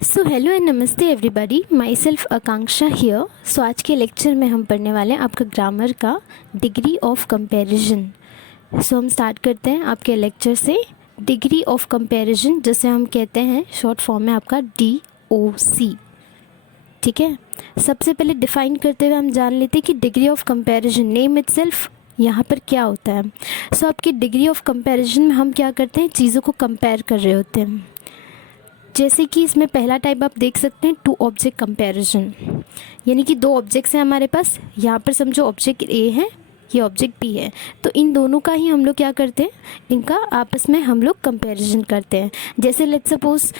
So hello and namaste everybody, myself Akanksha here. So आज के lecture में हम पढ़ने वाले हैं आपका ग्रामर का डिग्री ऑफ कंपैरिजन। सो हम स्टार्ट करते हैं आपके लेक्चर से। डिग्री ऑफ कंपैरिजन जिसे हम कहते हैं शॉर्ट फॉर्म में आपका DOC। ठीक है, सबसे पहले डिफाइन करते हुए हम जान लेते हैं कि degree of comparison name itself यहाँ पर क्या होता है। सो आपकी डिग्री ऑफ कंपैरिजन में हम क्या करते हैं, चीज़ों को कंपेयर कर रहे होते हैं। जैसे कि इसमें पहला टाइप आप देख सकते हैं टू ऑब्जेक्ट कंपैरिजन, यानी कि दो ऑब्जेक्ट्स हैं हमारे पास। यहाँ पर समझो ऑब्जेक्ट A है, ये ऑब्जेक्ट B है, तो इन दोनों का ही हम लोग क्या करते हैं, इनका आपस में हम लोग कंपैरिजन करते हैं। जैसे लेट्स सपोज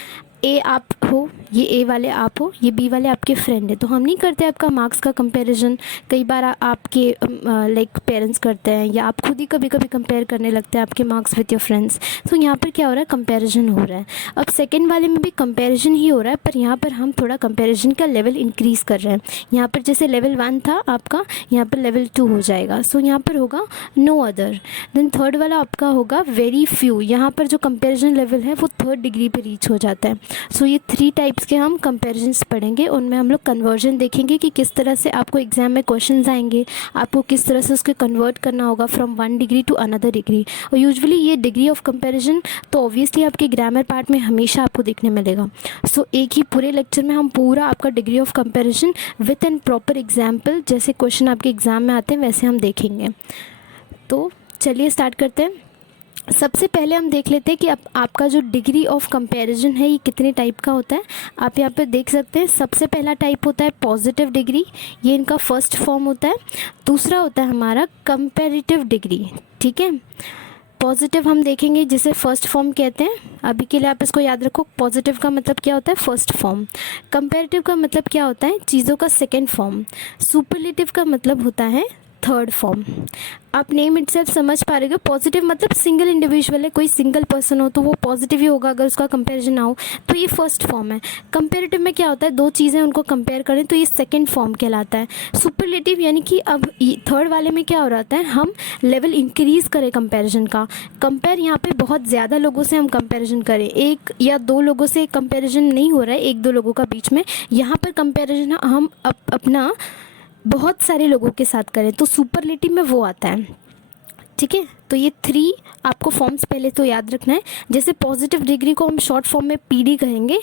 A आप हो, ये A वाले आप हो, ये B वाले आपके फ्रेंड है, तो हम नहीं करते आपका मार्क्स का कंपैरिजन। कई बार आपके लाइक पेरेंट्स करते हैं, या आप खुद ही कभी कभी कंपेयर करने लगते हैं आपके मार्क्स विद योर फ्रेंड्स। तो यहाँ पर क्या हो रहा है, कंपैरिजन हो रहा है। अब सेकंड वाले में भी कंपैरिजन ही हो रहा है, पर यहाँ पर हम थोड़ा कंपैरिजन का लेवल इंक्रीज़ कर रहे हैं। यहाँ पर जैसे लेवल 1 था आपका, यहाँ पर लेवल 2 हो जाएगा। सो यहाँ पर होगा नो अदर। देन थर्ड वाला आपका होगा वेरी फ्यू। यहाँ पर जो कंपैरिजन लेवल है वो थर्ड डिग्री पे रीच हो जाता है। सो ये 3 टाइप्स के हम कंपैरिजन्स पढ़ेंगे। उनमें हम लोग कन्वर्जन देखेंगे कि किस तरह से आपको एग्जाम में क्वेश्चंस आएंगे, आपको किस तरह से उसके कन्वर्ट करना होगा from 1 degree to another degree. और यूजुअली ये डिग्री ऑफ कंपैरिजन तो ऑब्वियसली आपके ग्रामर पार्ट में हमेशा आपको देखने मिलेगा। सो एक ही पूरे लेक्चर में हम पूरा आपका degree of comparison with an proper example, जैसे क्वेश्चन आपके एग्जाम में आते हैं वैसे हम देखेंगे। तो चलिए स्टार्ट करते हैं। सबसे पहले हम देख लेते हैं कि आपका जो डिग्री ऑफ कंपैरिजन है ये कितने टाइप का होता है। आप यहाँ पर देख सकते हैं सबसे पहला टाइप होता है पॉजिटिव डिग्री, ये इनका फर्स्ट फॉर्म होता है। दूसरा होता है हमारा कंपैरेटिव डिग्री। ठीक है, पॉजिटिव हम देखेंगे जिसे फर्स्ट फॉर्म कहते हैं। अभी के लिए आप इसको याद रखो, पॉजिटिव का मतलब क्या होता है, फर्स्ट फॉर्म। कंपैरेटिव का मतलब क्या होता है, चीज़ों का सेकेंड फॉर्म। सुपरलेटिव का मतलब होता है थर्ड फॉर्म। आप नेम इटसेल्फ समझ पा रहे हो, पॉजिटिव मतलब सिंगल इंडिविजुअल है, कोई सिंगल पर्सन हो तो वो पॉजिटिव ही होगा अगर उसका कंपैरिजन ना हो, तो ये फर्स्ट फॉर्म है। कंपैरेटिव में क्या होता है, दो चीज़ें उनको कंपेयर करें तो ये सेकंड फॉर्म कहलाता है। सुपरलेटिव यानी कि अब थर्ड वाले में क्या हो रहा है, हम लेवल इंक्रीज़ करें कंपैरिजन का। कंपेयर यहाँ पे बहुत ज़्यादा लोगों से हम कंपैरिजन करें, एक या दो लोगों से कंपैरिजन नहीं हो रहा है, एक दो लोगों का बीच में। यहाँ पर कंपैरिजन हम अपना बहुत सारे लोगों के साथ करें तो सुपरलेटिव में वो आता है। ठीक है, तो ये 3 आपको फॉर्म्स पहले तो याद रखना है। जैसे पॉजिटिव डिग्री को हम शॉर्ट फॉर्म में PD कहेंगे,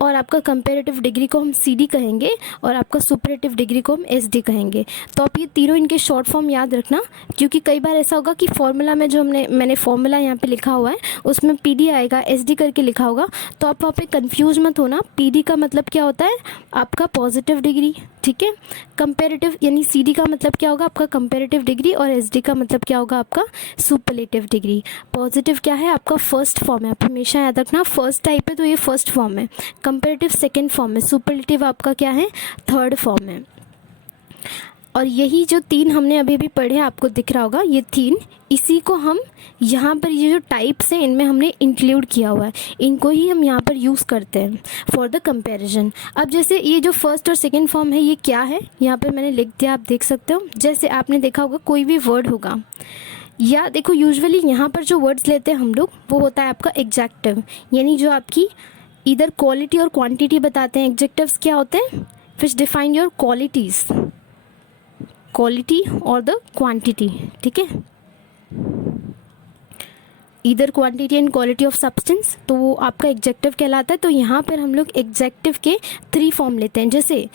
और आपका कंपैरेटिव डिग्री को हम CD कहेंगे, और आपका सुपरलेटिव डिग्री को हम SD कहेंगे। तो आप ये तीनों इनके शॉर्ट फॉर्म याद रखना, क्योंकि कई बार ऐसा होगा कि फॉर्मूला में जो मैंने फॉर्मूला यहाँ पे लिखा हुआ है उसमें PD आएगा, SD करके लिखा होगा, तो आप वहाँ पे कंफ्यूज मत होना। PD का मतलब क्या होता है, आपका पॉजिटिव डिग्री। ठीक है, कंपैरेटिव यानी CD का मतलब क्या होगा, आपका कंपैरेटिव डिग्री, और SD का मतलब क्या होगा, आपका सुपरलेटिव डिग्री। पॉजिटिव क्या है, आपका फर्स्ट फॉर्म है, आप हमेशा याद रखना, फर्स्ट टाइप है तो ये फर्स्ट फॉर्म है। कंपैरेटिव सेकंड फॉर्म है, सुपरलेटिव आपका क्या है, थर्ड फॉर्म है। और यही जो 3 हमने अभी भी पढ़े आपको दिख रहा होगा, ये 3 इसी को हम यहाँ पर ये जो टाइप्स हैं इनमें हमने इंक्लूड किया हुआ है, इनको ही हम यहाँ पर यूज़ करते हैं फॉर द कंपैरिजन। अब जैसे ये जो फर्स्ट और सेकंड फॉर्म है ये क्या है, यहाँ पर मैंने लिख दिया, आप देख सकते हो। जैसे आपने देखा होगा कोई भी वर्ड होगा, या देखो यूजुअली यहाँ पर जो वर्ड्स लेते हैं हम लोग वो होता है आपका एग्जेक्टिव, यानी जो आपकी इधर क्वालिटी और क्वांटिटी बताते हैं। एग्जेक्टिव्स क्या होते हैं, विच डिफाइन योर क्वालिटीज़, क्वालिटी और द क्वांटिटी। ठीक है, इधर quantity and quality of substance, तो वो आपका एग्जेक्टिव कहलाता है। तो यहाँ पर हम लोग एग्जेक्टिव के 3 फॉर्म लेते हैं। जैसे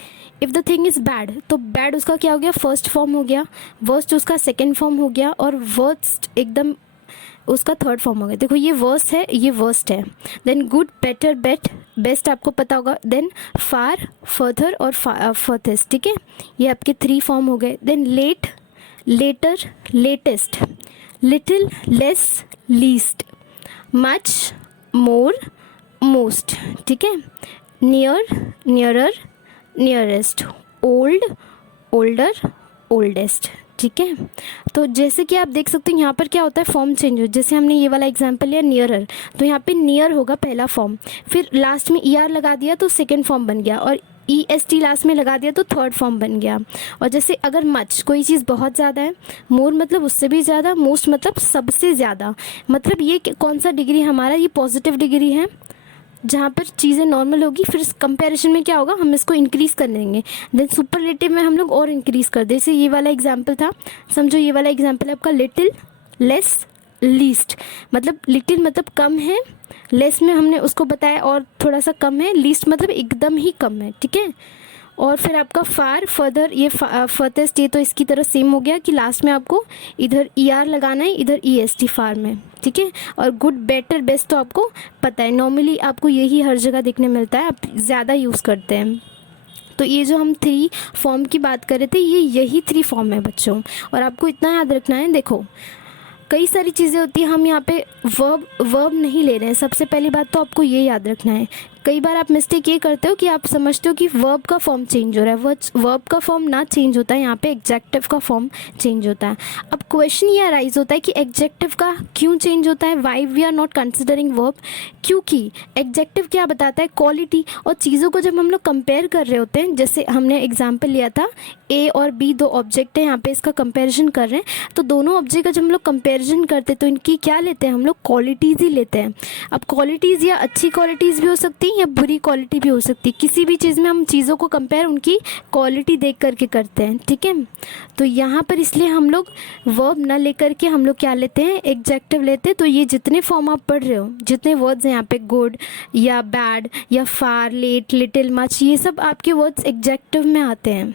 if the thing is bad, तो बैड उसका क्या हो गया, फर्स्ट फॉर्म हो गया। वर्स्ट उसका सेकेंड फॉर्म हो गया, और वर्स्ट एकदम उसका थर्ड फॉर्म हो गया। देखो ये वर्स्ट है, ये वर्स्ट है। देन गुड, बेटर, बेस्ट आपको पता होगा। देन फार, फर्दर और फर्थेस्ट। ठीक है, ये आपके 3 फॉर्म हो गए। Then late, later, latest, little, less, least, much, more, most. ठीक है, near, nearer, nearest, old, older, oldest. ठीक है, तो जैसे कि आप देख सकते हैं यहाँ पर क्या होता है, फॉर्म चेंज हो। जैसे हमने ये वाला एग्जांपल लिया नियरर, तो यहाँ पे नियर होगा पहला फॉर्म, फिर लास्ट में ER लगा दिया तो सेकेंड फॉर्म बन गया, और EST लास्ट में लगा दिया तो थर्ड फॉर्म बन गया। और जैसे अगर मच, कोई चीज़ बहुत ज़्यादा है, मोर मतलब उससे भी ज़्यादा, मोस्ट मतलब सबसे ज़्यादा। मतलब ये कौन सा डिग्री हमारा, ये पॉजिटिव डिग्री है। जहाँ पर चीज़ें नॉर्मल होगी, फिर कंपैरिजन में क्या होगा, हम इसको इंक्रीज़ कर देंगे, देन सुपरलेटिव में हम लोग और इंक्रीज़ कर दें। जैसे ये वाला एग्जांपल था, समझो ये वाला एग्जांपल है आपका लिटिल, लेस, लीस्ट। मतलब लिटिल मतलब कम है, लेस में हमने उसको बताया और थोड़ा सा कम है, लीस्ट मतलब एकदम ही कम है, ठीक है। और फिर आपका फार, फर्दर, ये फर्देस्ट, ये तो इसकी तरह सेम हो गया कि लास्ट में आपको इधर ER लगाना है, इधर EST फार में, ठीक है। और गुड, बेटर, बेस्ट तो आपको पता है, नॉर्मली आपको यही हर जगह देखने मिलता है, आप ज़्यादा यूज़ करते हैं। तो ये जो हम 3 फॉर्म की बात कर रहे थे, ये यही 3 फॉर्म है बच्चों। और आपको इतना याद रखना है, देखो कई सारी चीज़ें होती है, हम यहाँ पे वर्ब नहीं ले रहे हैं। सबसे पहली बात तो आपको ये याद रखना है, कई बार आप मिस्टेक ये करते हो कि आप समझते हो कि वर्ब का फॉर्म चेंज हो रहा है, वर्ब का फॉर्म ना चेंज होता है, यहाँ पे एग्जेक्टिव का फॉर्म चेंज होता है। अब क्वेश्चन ये अराइज होता है कि एग्जेक्टिव का क्यों चेंज होता है, why we are not considering verb, क्योंकि एग्जेक्टिव क्या बताता है, क्वालिटी। और चीज़ों को जब हम लोग कंपेयर कर रहे होते हैं, जैसे हमने एग्जाम्पल लिया था A और B 2 ऑब्जेक्ट है, यहाँ पे इसका कंपेरिजन कर रहे हैं, तो दोनों ऑब्जेक्ट का जब हम लोग कंपेरिजन करते हैं तो इनकी क्या लेते हैं हम लोग, क्वालिटीज़ ही लेते हैं। अब क्वालिटीज़ या अच्छी क्वालिटीज़ भी हो सकती हैं या बुरी क्वालिटी भी हो सकती है, किसी भी चीज़ में हम चीज़ों को कंपेयर उनकी क्वालिटी देख करके करते हैं, ठीक है। तो यहाँ पर इसलिए हम लोग वर्ब ना लेकर के हम लोग क्या लेते हैं, एग्जेक्टिव लेते हैं। तो ये जितने फॉर्म आप पढ़ रहे हो, जितने वर्ड्स हैं यहाँ पे, गुड या बैड या फार, लेट, लिटिल, मच, ये सब आपके वर्ड्स एग्जेक्टिव में आते हैं।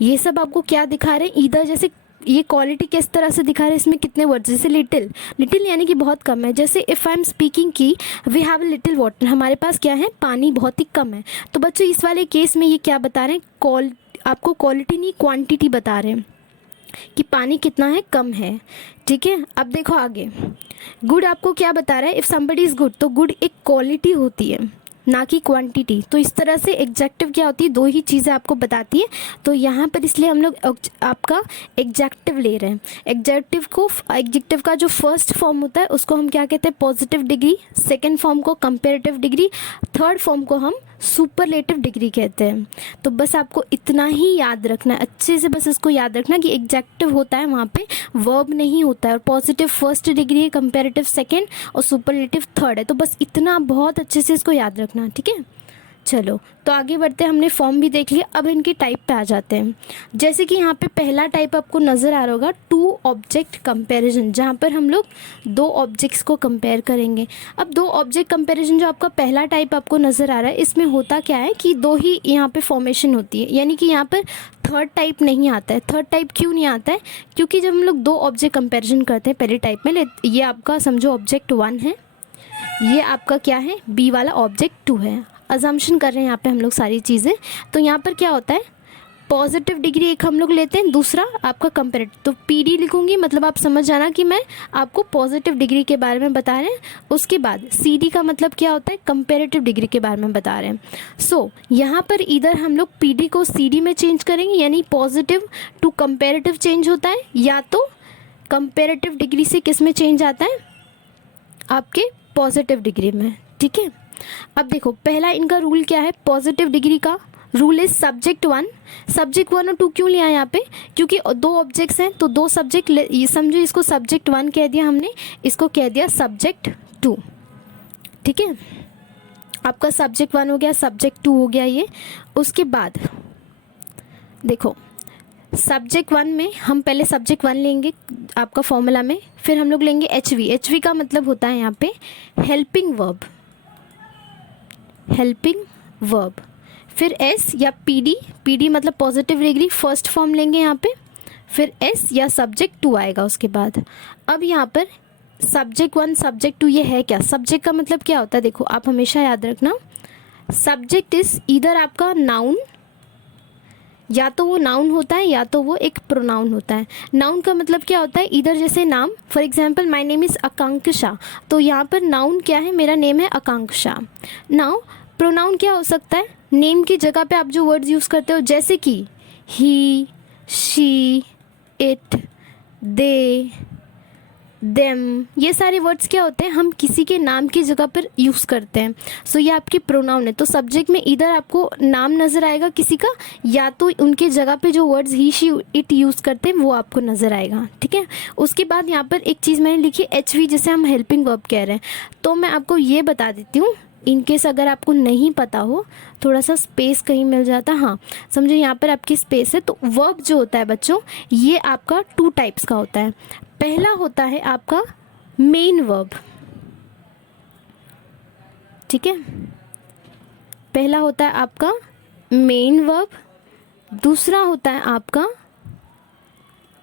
ये सब आपको क्या दिखा रहे हैं, इधर जैसे ये क्वालिटी किस तरह से दिखा रहे हैं, इसमें कितने वर्ड्स, जैसे लिटिल, लिटिल यानी कि बहुत कम है। जैसे इफ़ आई एम स्पीकिंग की we have a little water, हमारे पास क्या है, पानी बहुत ही कम है। तो बच्चों इस वाले केस में ये क्या बता रहे हैं, आपको क्वालिटी नहीं क्वांटिटी बता रहे हैं कि पानी कितना है, कम है, ठीक है। अब देखो आगे, गुड आपको क्या बता रहा है, इफ़ समबडी इज़ गुड, तो गुड एक क्वालिटी होती है ना कि क्वांटिटी। तो इस तरह से एग्जेक्टिव क्या होती है, 2 ही चीज़ें आपको बताती है। तो यहाँ पर इसलिए हम लोग आपका एग्जेक्टिव ले रहे हैं। एग्जेक्टिव का जो फर्स्ट फॉर्म होता है उसको हम क्या कहते हैं, पॉजिटिव डिग्री, सेकेंड फॉर्म को कंपेरेटिव डिग्री, थर्ड फॉर्म को हम सुपरलेटिव डिग्री कहते हैं। तो बस आपको इतना ही याद रखना है, अच्छे से बस इसको याद रखना कि एग्जेक्टिव होता है वहाँ पे, वर्ब नहीं होता है। और पॉजिटिव फर्स्ट डिग्री है, कंपेरेटिव सेकंड और सुपरलेटिव थर्ड है। तो बस इतना बहुत अच्छे से इसको याद रखना, ठीक है। चलो तो आगे बढ़ते हैं, हमने फॉर्म भी देख लिया, अब इनके टाइप पे आ जाते हैं। जैसे कि यहाँ पे पहला टाइप आपको नज़र आ रहा होगा, 2 ऑब्जेक्ट कंपैरिजन, जहाँ पर हम लोग 2 ऑब्जेक्ट्स को कंपेयर करेंगे। अब 2 ऑब्जेक्ट कंपैरिजन जो आपका पहला टाइप आपको नज़र आ रहा है, इसमें होता क्या है कि 2 ही यहाँ पे फॉर्मेशन होती है, यानी कि यहाँ पर थर्ड टाइप नहीं आता है। थर्ड टाइप क्यों नहीं आता है, क्योंकि जब हम लोग 2 ऑब्जेक्ट कंपेरिजन करते हैं पहले टाइप में, ये आपका समझो ऑब्जेक्ट 1 है, ये आपका क्या है, बी वाला ऑब्जेक्ट 2 है। अजम्पशन कर रहे हैं यहाँ पे हम लोग सारी चीज़ें। तो यहाँ पर क्या होता है, पॉजिटिव डिग्री एक हम लोग लेते हैं, दूसरा आपका कंपेरेटिव। तो PD लिखूंगी, मतलब आप समझ जाना कि मैं आपको पॉजिटिव डिग्री के बारे में बता रहे हैं। उसके बाद CD का मतलब क्या होता है, कंपेरेटिव डिग्री के बारे में बता रहे हैं। सो यहाँ पर इधर हम लोग PD को CD में चेंज करेंगे, यानी पॉजिटिव टू कंपेरेटिव चेंज होता है, या तो कंपेरेटिव डिग्री से किस में चेंज आता है, आपके पॉजिटिव डिग्री में, ठीक है। अब देखो पहला इनका रूल क्या है, पॉजिटिव डिग्री का रूल इज सब्जेक्ट 1 और 2 क्यों लिया यहाँ पे, क्योंकि 2 ऑब्जेक्ट्स हैं, तो 2 सब्जेक्ट, ये समझो इसको सब्जेक्ट 1 कह दिया हमने, इसको कह दिया सब्जेक्ट 2, ठीक है। आपका सब्जेक्ट 1 हो गया, सब्जेक्ट 2 हो गया ये। उसके बाद देखो सब्जेक्ट 1 में हम पहले सब्जेक्ट 1 लेंगे आपका फॉर्मूला में, फिर हम लोग लेंगे HV का मतलब होता है यहाँ पे हेल्पिंग वर्ब, फिर S या PD मतलब पॉजिटिव डिग्री, फर्स्ट फॉर्म लेंगे यहाँ पे, फिर S या सब्जेक्ट 2 आएगा उसके बाद। अब यहाँ पर सब्जेक्ट 1 सब्जेक्ट 2 ये है क्या, सब्जेक्ट का मतलब क्या होता है, देखो आप हमेशा याद रखना, सब्जेक्ट इज इधर आपका नाउन, या तो वो नाउन होता है या तो वो एक प्रोनाउन होता है। नाउन का मतलब क्या होता है, इधर जैसे नाम, for example my name is Akanksha, तो यहाँ पर नाउन क्या है, मेरा नेम है आकांक्षा। नाउ प्रोनाउन क्या हो सकता है, नेम की जगह पे आप जो वर्ड्स यूज़ करते हो, जैसे कि ही, शी, इट, दे, देम, ये सारे वर्ड्स क्या होते हैं, हम किसी के नाम की जगह पर यूज़ करते हैं। सो ये आपकी प्रोनाउन है। तो सब्जेक्ट में इधर आपको नाम नज़र आएगा किसी का, या तो उनके जगह पे जो words he, she, it use करते हैं वो आपको नज़र आएगा, ठीक है। उसके बाद यहाँ पर एक चीज़ मैंने लिखी HV, जिसे हम हेल्पिंग वर्ब कह रहे हैं। तो मैं आपको ये बता देती हूँ इनकेस अगर आपको नहीं पता हो, थोड़ा सा स्पेस कहीं मिल जाता, हाँ समझो यहाँ पर आपकी स्पेस है। तो वर्ब जो होता है बच्चों, ये आपका 2 टाइप्स का होता है। पहला होता है आपका मेन वर्ब, ठीक है, पहला होता है आपका मेन वर्ब, दूसरा होता है आपका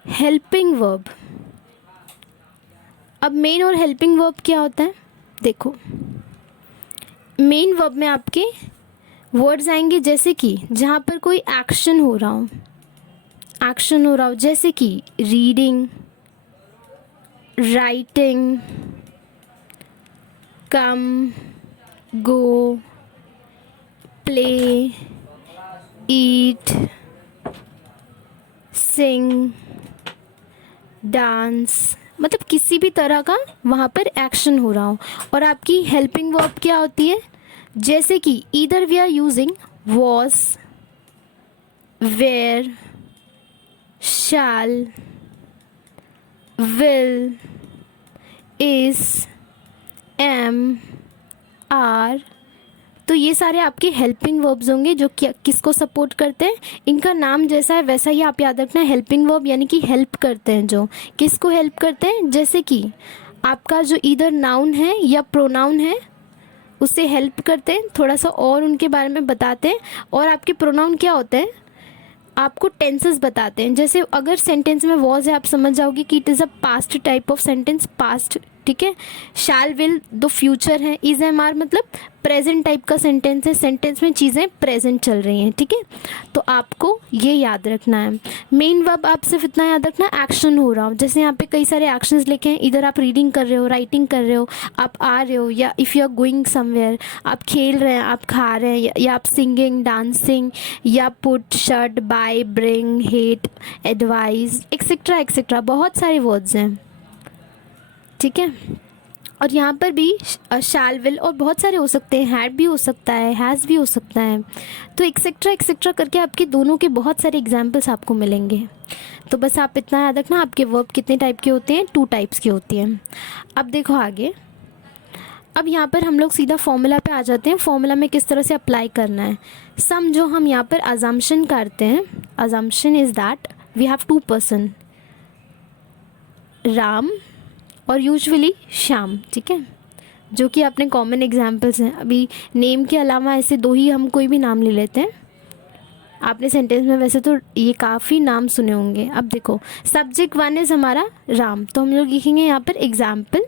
हेल्पिंग वर्ब। अब मेन और हेल्पिंग वर्ब क्या होता है, देखो मेन वर्ब में आपके वर्ड्स आएंगे जैसे कि जहाँ पर कोई एक्शन हो रहा हो, एक्शन हो रहा हो, जैसे कि रीडिंग, राइटिंग, कम, गो, प्ले, ईट, सिंग, डांस, मतलब किसी भी तरह का वहाँ पर एक्शन हो रहा हो। और आपकी हेल्पिंग वर्ब क्या होती है, जैसे कि either we are using was, were, shall, will, is, am, are. तो ये सारे आपके हेल्पिंग वर्ब्स होंगे जो क्या किसको सपोर्ट करते हैं, इनका नाम जैसा है वैसा ही आप याद रखना। हेल्पिंग वर्ब यानी कि हेल्प करते हैं, जो किसको हेल्प करते हैं, जैसे कि आपका जो इधर नाउन है या प्रोनाउन है उससे हेल्प करते हैं। थोड़ा सा और उनके बारे में बताते हैं। और आपके प्रोनाउन क्या होते हैं, आपको टेंसेस बताते हैं। जैसे अगर सेंटेंस में वॉज है, आप समझ जाओगे कि it is a past type of sentence, past, ठीक है। शैल, विल दो फ्यूचर है, इज, एम, आर मतलब प्रेजेंट टाइप का सेंटेंस है, सेंटेंस में चीज़ें प्रेजेंट चल रही हैं, ठीक है। तो आपको ये याद रखना है। मेन वर्ब आप सिर्फ इतना याद रखना, एक्शन हो रहा हो, जैसे यहाँ पे कई सारे एक्शंस लिखे हैं, इधर आप रीडिंग कर रहे हो, राइटिंग कर रहे हो, आप आ रहे हो, या if you are going somewhere, आप खेल रहे हैं, आप खा रहे हैं, या आप सिंगिंग, डांसिंग, या put, shirt, buy, bring, hate, advise, etcetera etcetera, बहुत सारे वर्ड्स हैं, ठीक है। और यहाँ पर भी शैल, विल और बहुत सारे हो सकते हैं, हैड भी हो सकता है, हैज़ भी हो सकता है। तो एक्सेट्रा एक्सेट्रा करके आपके दोनों के बहुत सारे एग्जाम्पल्स आपको मिलेंगे। तो बस आप इतना याद रखना, आपके वर्ब कितने टाइप के होते हैं, 2 टाइप्स की होती हैं। अब देखो आगे, अब यहाँ पर हम लोग सीधा फॉर्मूला पे आ जाते हैं। फॉर्मूला में किस तरह से अप्लाई करना है। सम जो हम यहाँ पर अजम्पशन करते हैं, assumption is that we have 2 person, Ram और यूजुअली श्याम, ठीक है, जो कि अपने कॉमन एग्जाम्पल्स हैं। अभी नेम के अलावा ऐसे 2 ही हम कोई भी नाम ले लेते हैं। आपने सेंटेंस में वैसे तो ये काफ़ी नाम सुने होंगे। अब देखो सब्जेक्ट 1 इज़ हमारा राम, तो हम लोग लिखेंगे यहाँ पर एग्जाम्पल।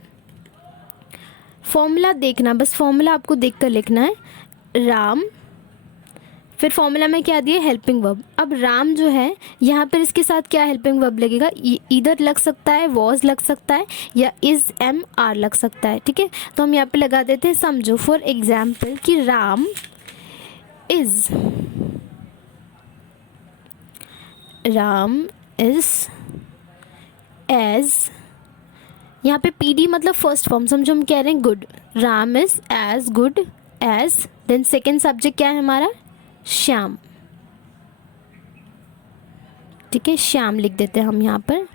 फॉर्मूला देखना, बस फॉर्मूला आपको देख कर लिखना है, राम, फिर फॉर्मूला में क्या दिए, हेल्पिंग वर्ब। अब राम जो है यहाँ पर इसके साथ क्या हेल्पिंग वर्ब लगेगा, इधर लग सकता है, वॉज लग सकता है, या इज, एम, आर लग सकता है, ठीक है। तो हम यहाँ पे लगा देते हैं समझो, फॉर एग्जाम्पल कि Ram is, Ram is as, यहाँ पे पीडी मतलब फर्स्ट फॉर्म, समझो हम कह रहे हैं good, Ram is as good as, then second subject क्या है हमारा, श्याम, ठीक है, श्याम लिख देते हैं हम यहाँ पर,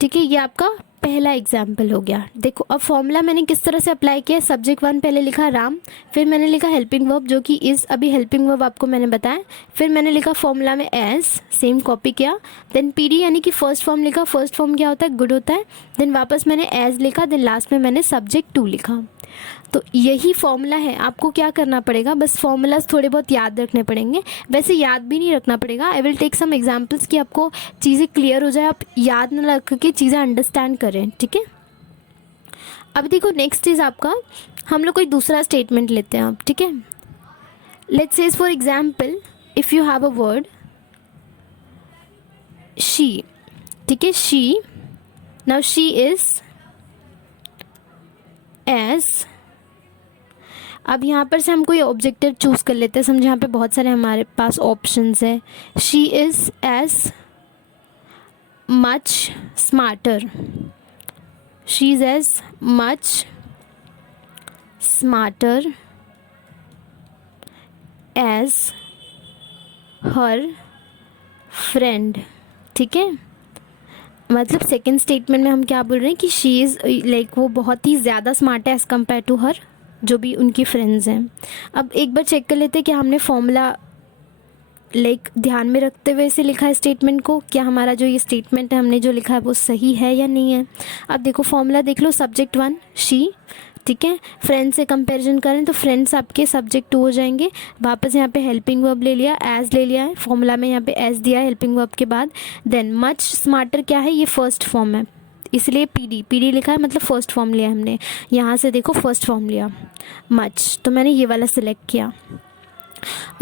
ठीक है। ये आपका पहला एग्जाम्पल हो गया। देखो अब फॉर्मूला मैंने किस तरह से अप्लाई किया, सब्जेक्ट 1 पहले लिखा राम, फिर मैंने लिखा हेल्पिंग वर्ब जो कि इज़, अभी हेल्पिंग वर्ब आपको मैंने बताया, फिर मैंने लिखा फॉर्मूला में एज, सेम कॉपी किया, देन पीडी यानी कि फर्स्ट फॉर्म लिखा, फर्स्ट फॉर्म क्या होता है, गुड होता है, देन वापस मैंने एज लिखा, देन लास्ट में मैंने सब्जेक्ट 2 लिखा। तो यही फॉर्मूला है, आपको क्या करना पड़ेगा, बस फॉर्मूलाज थोड़े बहुत याद रखने पड़ेंगे, वैसे याद भी नहीं रखना पड़ेगा। I will take some examples कि आपको चीज़ें क्लियर हो जाए, आप याद न रख के चीज़ें अंडरस्टैंड करें, ठीक है। अब देखो नेक्स्ट चीज़ आपका, हम लोग कोई दूसरा स्टेटमेंट लेते हैं अब, ठीक है। Let's say for example if you have a word she, ठीक है, she, now she is as, अब यहाँ पर से हम कोई ऑब्जेक्टिव चूज़ कर लेते हैं, समझे यहाँ पे बहुत सारे हमारे पास ऑप्शंस है। She is as much smarter, she is as much smarter as her friend, ठीक है। मतलब सेकंड स्टेटमेंट में हम क्या बोल रहे हैं कि शी इज़ लाइक वो बहुत ही ज़्यादा स्मार्ट है एज़ कम्पेयर टू हर जो भी उनकी फ्रेंड्स हैं। अब एक बार चेक कर लेते हैं कि हमने फॉर्मूला लाइक ध्यान में रखते हुए इसे लिखा है स्टेटमेंट को, क्या हमारा जो ये स्टेटमेंट है हमने जो लिखा है वो सही है या नहीं है। अब देखो फॉर्मूला देख लो, सब्जेक्ट 1 शी, ठीक है, फ्रेंड से कंपैरिजन करें तो फ्रेंड्स आपके सब्जेक्ट 2 हो जाएंगे। वापस यहाँ पे हेल्पिंग वर्ब ले लिया, एज ले लिया है, फॉर्मूला में यहाँ पे एज दिया है हेल्पिंग वर्ब के बाद। देन मच स्मार्टर क्या है, ये फर्स्ट फॉर्म है इसलिए पीडी लिखा है, मतलब फर्स्ट फॉर्म लिया हमने। यहाँ से देखो फर्स्ट फॉर्म लिया मच, तो मैंने ये वाला सिलेक्ट किया।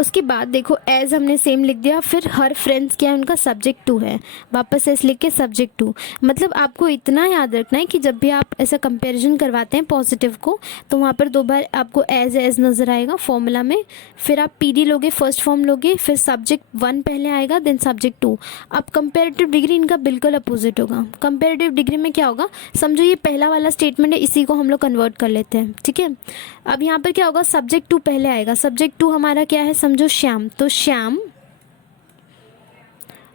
उसके बाद देखो एज हमने सेम लिख दिया, फिर हर फ्रेंड्स क्या है उनका सब्जेक्ट 2 है, वापस एज लिख के सब्जेक्ट 2। मतलब आपको इतना याद रखना है कि जब भी आप ऐसा कंपैरिजन करवाते हैं पॉजिटिव को तो वहाँ पर 2 बार आपको एज नज़र आएगा फॉर्मूला में, फिर आप पीडी लोगे, फर्स्ट फॉर्म लोगे, फिर सब्जेक्ट 1 पहले आएगा देन सब्जेक्ट 2। अब कंपेरेटिव डिग्री इनका बिल्कुल अपोजिट होगा। कंपेरेटिव डिग्री में क्या होगा, समझो ये पहला वाला स्टेटमेंट है, इसी को हम लोग कन्वर्ट कर लेते हैं, ठीक है। अब यहाँ पर क्या होगा, सब्जेक्ट 2 पहले आएगा, सब्जेक्ट 2 हमारा क्या है, समझो श्याम, तो श्याम,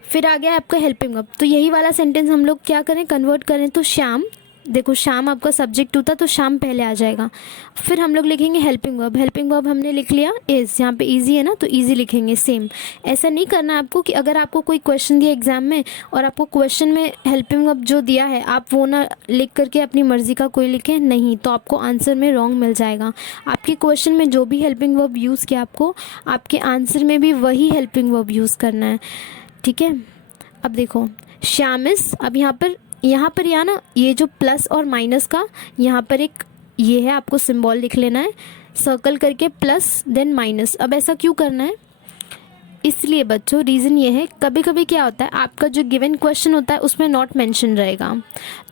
फिर आ गया आपका हेल्पिंग वर्ब, तो यही वाला सेंटेंस हम लोग क्या करें, कन्वर्ट करें, तो श्याम, देखो श्याम आपका सब्जेक्ट 2 था तो श्याम पहले आ जाएगा। फिर हम लोग लिखेंगे हेल्पिंग वर्ब हमने लिख लिया इज़, यहाँ पे इजी है ना तो इजी लिखेंगे सेम। ऐसा नहीं करना आपको कि अगर आपको कोई क्वेश्चन दिया एग्जाम में और आपको क्वेश्चन में हेल्पिंग वर्ब जो दिया है आप वो ना लिख करके अपनी मर्जी का कोई लिखें, नहीं तो आपको आंसर में रॉन्ग मिल जाएगा। आपके क्वेश्चन में जो भी हेल्पिंग वर्ब यूज़ किया आपको आपके आंसर में भी वही हेल्पिंग वर्ब यूज़ करना है, ठीक है। अब देखो श्याम इज़, अब यहाँ पर या ना ये जो प्लस और माइनस का यहाँ पर एक ये है, आपको सिंबल लिख लेना है सर्कल करके, प्लस देन माइनस। अब ऐसा क्यों करना है, इसलिए बच्चों रीज़न ये है, कभी कभी क्या होता है आपका जो गिवन क्वेश्चन होता है उसमें नॉट मेंशन रहेगा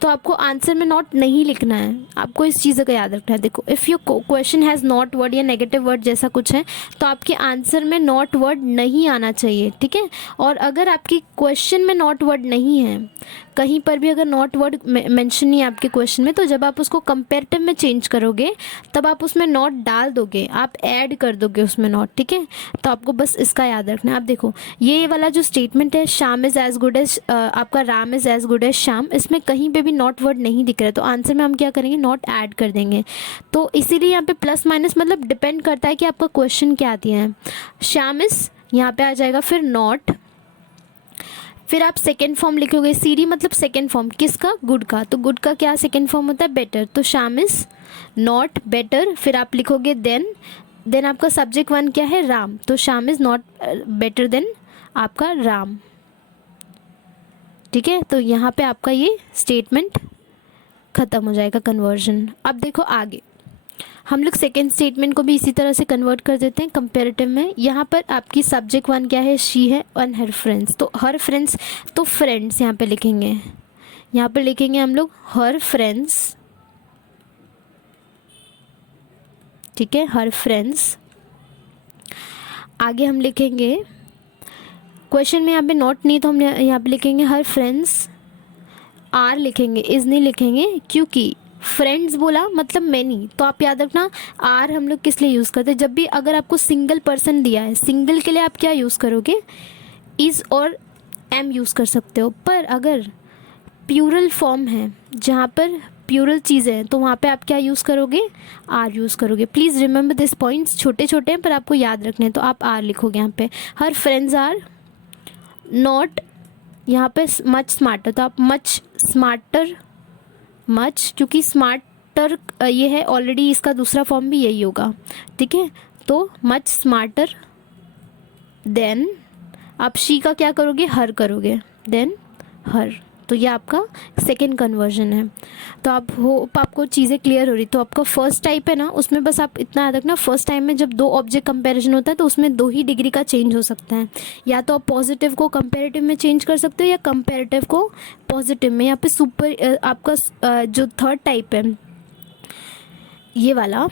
तो आपको आंसर में नॉट नहीं लिखना है, आपको इस चीज़ का याद रखना है। देखो if your question has not word या नेगेटिव वर्ड जैसा कुछ है तो आपके आंसर में नॉट वर्ड नहीं आना चाहिए, ठीक है। और अगर आपकी क्वेश्चन में नॉट वर्ड नहीं है, कहीं पर भी अगर नॉट वर्ड मेंशन नहीं है आपके क्वेश्चन में, तो जब आप उसको कंपेरेटिव में चेंज करोगे तब आप उसमें नॉट डाल दोगे, आप ऐड कर दोगे उसमें नॉट, ठीक है। तो आपको बस इसका याद रखना है। आप देखो ये वाला जो स्टेटमेंट है Shyam is as good as आपका Ram is as good as Shyam, इसमें कहीं पे भी नॉट वर्ड नहीं दिख रहा है तो आंसर में हम क्या करेंगे, नॉट ऐड कर देंगे। तो इसीलिए यहाँ पे प्लस माइनस मतलब डिपेंड करता है कि आपका क्वेश्चन क्या दिया है। श्याम इज़ यहाँ पे आ जाएगा, फिर नॉट, फिर आप सेकेंड फॉर्म लिखोगे, सीडी मतलब सेकेंड फॉर्म किसका, गुड का, तो गुड का क्या सेकेंड फॉर्म होता है, बेटर, तो श्याम इज़ नॉट बेटर। फिर आप लिखोगे देन आपका सब्जेक्ट 1 क्या है, राम, तो Shyam is not better than आपका राम, ठीक है। तो यहाँ पे आपका ये स्टेटमेंट ख़त्म हो जाएगा कन्वर्जन। अब देखो आगे हम लोग सेकेंड स्टेटमेंट को भी इसी तरह से कन्वर्ट कर देते हैं कंपेरेटिव में। यहाँ पर आपकी सब्जेक्ट 1 क्या है, शी है, और हर फ्रेंड्स, तो हर फ्रेंड्स, तो फ्रेंड्स यहाँ पे लिखेंगे, यहाँ पर लिखेंगे हम लोग हर फ्रेंड्स, ठीक है, हर फ्रेंड्स। आगे हम लिखेंगे क्वेश्चन में यहाँ पे नॉट नहीं तो हम यहाँ पे लिखेंगे हर फ्रेंड्स आर लिखेंगे, इज़ नहीं लिखेंगे क्योंकि फ्रेंड्स बोला मतलब मैनी, तो आप याद रखना आर हम लोग किस लिए यूज़ करते हैं, जब भी अगर आपको सिंगल पर्सन दिया है सिंगल के लिए आप क्या यूज़ करोगे, इज़ और एम यूज़ कर सकते हो। पर अगर प्यूरल फॉर्म है जहाँ पर प्यूरल चीज़ें हैं तो वहाँ पे आप क्या यूज़ करोगे, आर यूज़ करोगे। प्लीज़ रिमेंबर दिस पॉइंट्स, छोटे छोटे हैं पर आपको याद रखने हैं, तो आप आर लिखोगे यहाँ पे। हर फ्रेंड्स आर नॉट, यहाँ पे मच स्मार्टर, तो आप मच स्मार्टर, मच क्योंकि स्मार्टर ये है ऑलरेडी, इसका दूसरा फॉर्म भी यही होगा, ठीक है। तो मच स्मार्टर, देन आप शी का क्या करोगे, हर करोगे, देन हर, तो ये आपका सेकेंड कन्वर्जन है। तो आप होप आपको चीज़ें क्लियर हो रही। तो आपका फर्स्ट टाइप है ना, उसमें बस आप इतना याद रखना, फर्स्ट टाइम में जब 2 ऑब्जेक्ट कंपैरिजन होता है तो उसमें 2 ही डिग्री का चेंज हो सकता है, या तो आप पॉजिटिव को कंपेरेटिव में चेंज कर सकते हो या कंपेरेटिव को पॉजिटिव में। यहाँ पे सुपर आपका जो थर्ड टाइप है ये वाला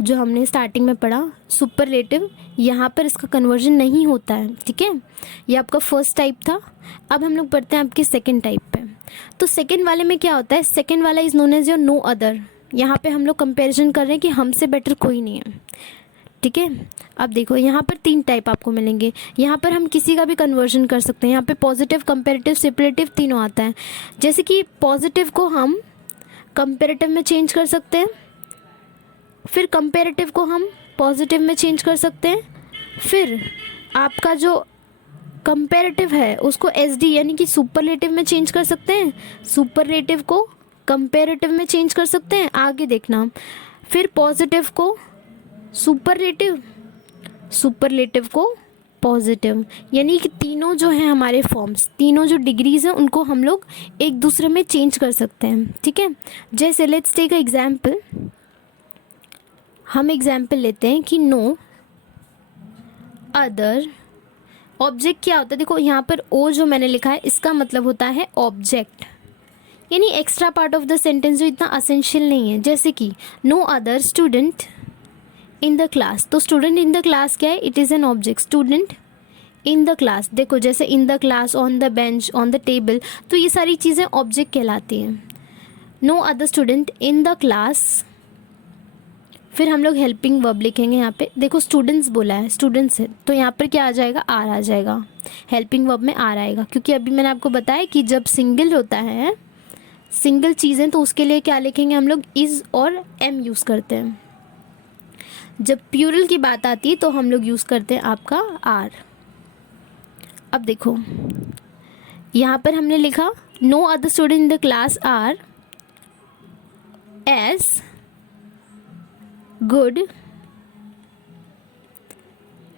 जो हमने स्टार्टिंग में पढ़ा सुपरलेटिव, यहाँ पर इसका कन्वर्जन नहीं होता है, ठीक है। ये आपका फर्स्ट टाइप था। अब हम लोग पढ़ते हैं आपके सेकंड टाइप पे। तो सेकंड वाले में क्या होता है, सेकंड वाला is known as your no other. यहाँ पे हम लोग कंपैरिजन कर रहे हैं कि हमसे बेटर कोई नहीं है, ठीक है। अब देखो यहाँ पर 3 टाइप आपको मिलेंगे। यहाँ पर हम किसी का भी कन्वर्जन कर सकते हैं। यहाँ पे पॉजिटिव, कंपेरेटिव, सुपरलेटिव तीनों आता है। जैसे कि पॉजिटिव को हम कंपेरेटिव में चेंज कर सकते हैं, फिर कंपेरेटिव को हम पॉजिटिव में चेंज कर सकते हैं, फिर आपका जो कंपेरेटिव है उसको एसडी यानी कि सुपरलेटिव में चेंज कर सकते हैं, सुपरलेटिव को कंपेरेटिव में चेंज कर सकते हैं, आगे देखना, फिर पॉजिटिव को सुपरलेटिव, सुपरलेटिव को पॉजिटिव, यानी कि तीनों जो हैं हमारे फॉर्म्स, तीनों जो डिग्रीज हैं उनको हम लोग एक दूसरे में चेंज कर सकते हैं, ठीक है। जैसे लेट्स टेक अ एग्जाम्पल, हम एग्जाम्पल लेते हैं कि नो अदर ऑब्जेक्ट क्या होता है। देखो यहाँ पर ओ जो मैंने लिखा है इसका मतलब होता है ऑब्जेक्ट, यानी extra part of the sentence जो इतना असेंशियल नहीं है। जैसे कि no other student in the class, तो स्टूडेंट इन द क्लास क्या है, it is an object, student in the class. देखो जैसे in the class, on the bench, on the table, तो ये सारी चीज़ें ऑब्जेक्ट कहलाती हैं। No other student in the class, फिर हम लोग हेल्पिंग वर्ब लिखेंगे। यहाँ पे देखो स्टूडेंट्स बोला है, स्टूडेंट्स है, तो यहाँ पर क्या आ जाएगा, आर आ जाएगा, हेल्पिंग वर्ब में आर आएगा, क्योंकि अभी मैंने आपको बताया कि जब सिंगल होता है, सिंगल चीज़ें, तो उसके लिए क्या लिखेंगे हम लोग, इज़ और एम यूज़ करते हैं। जब प्यूरल की बात आती है तो हम लोग यूज़ करते हैं आपका आर। अब देखो यहाँ पर हमने लिखा no other student in the class are as good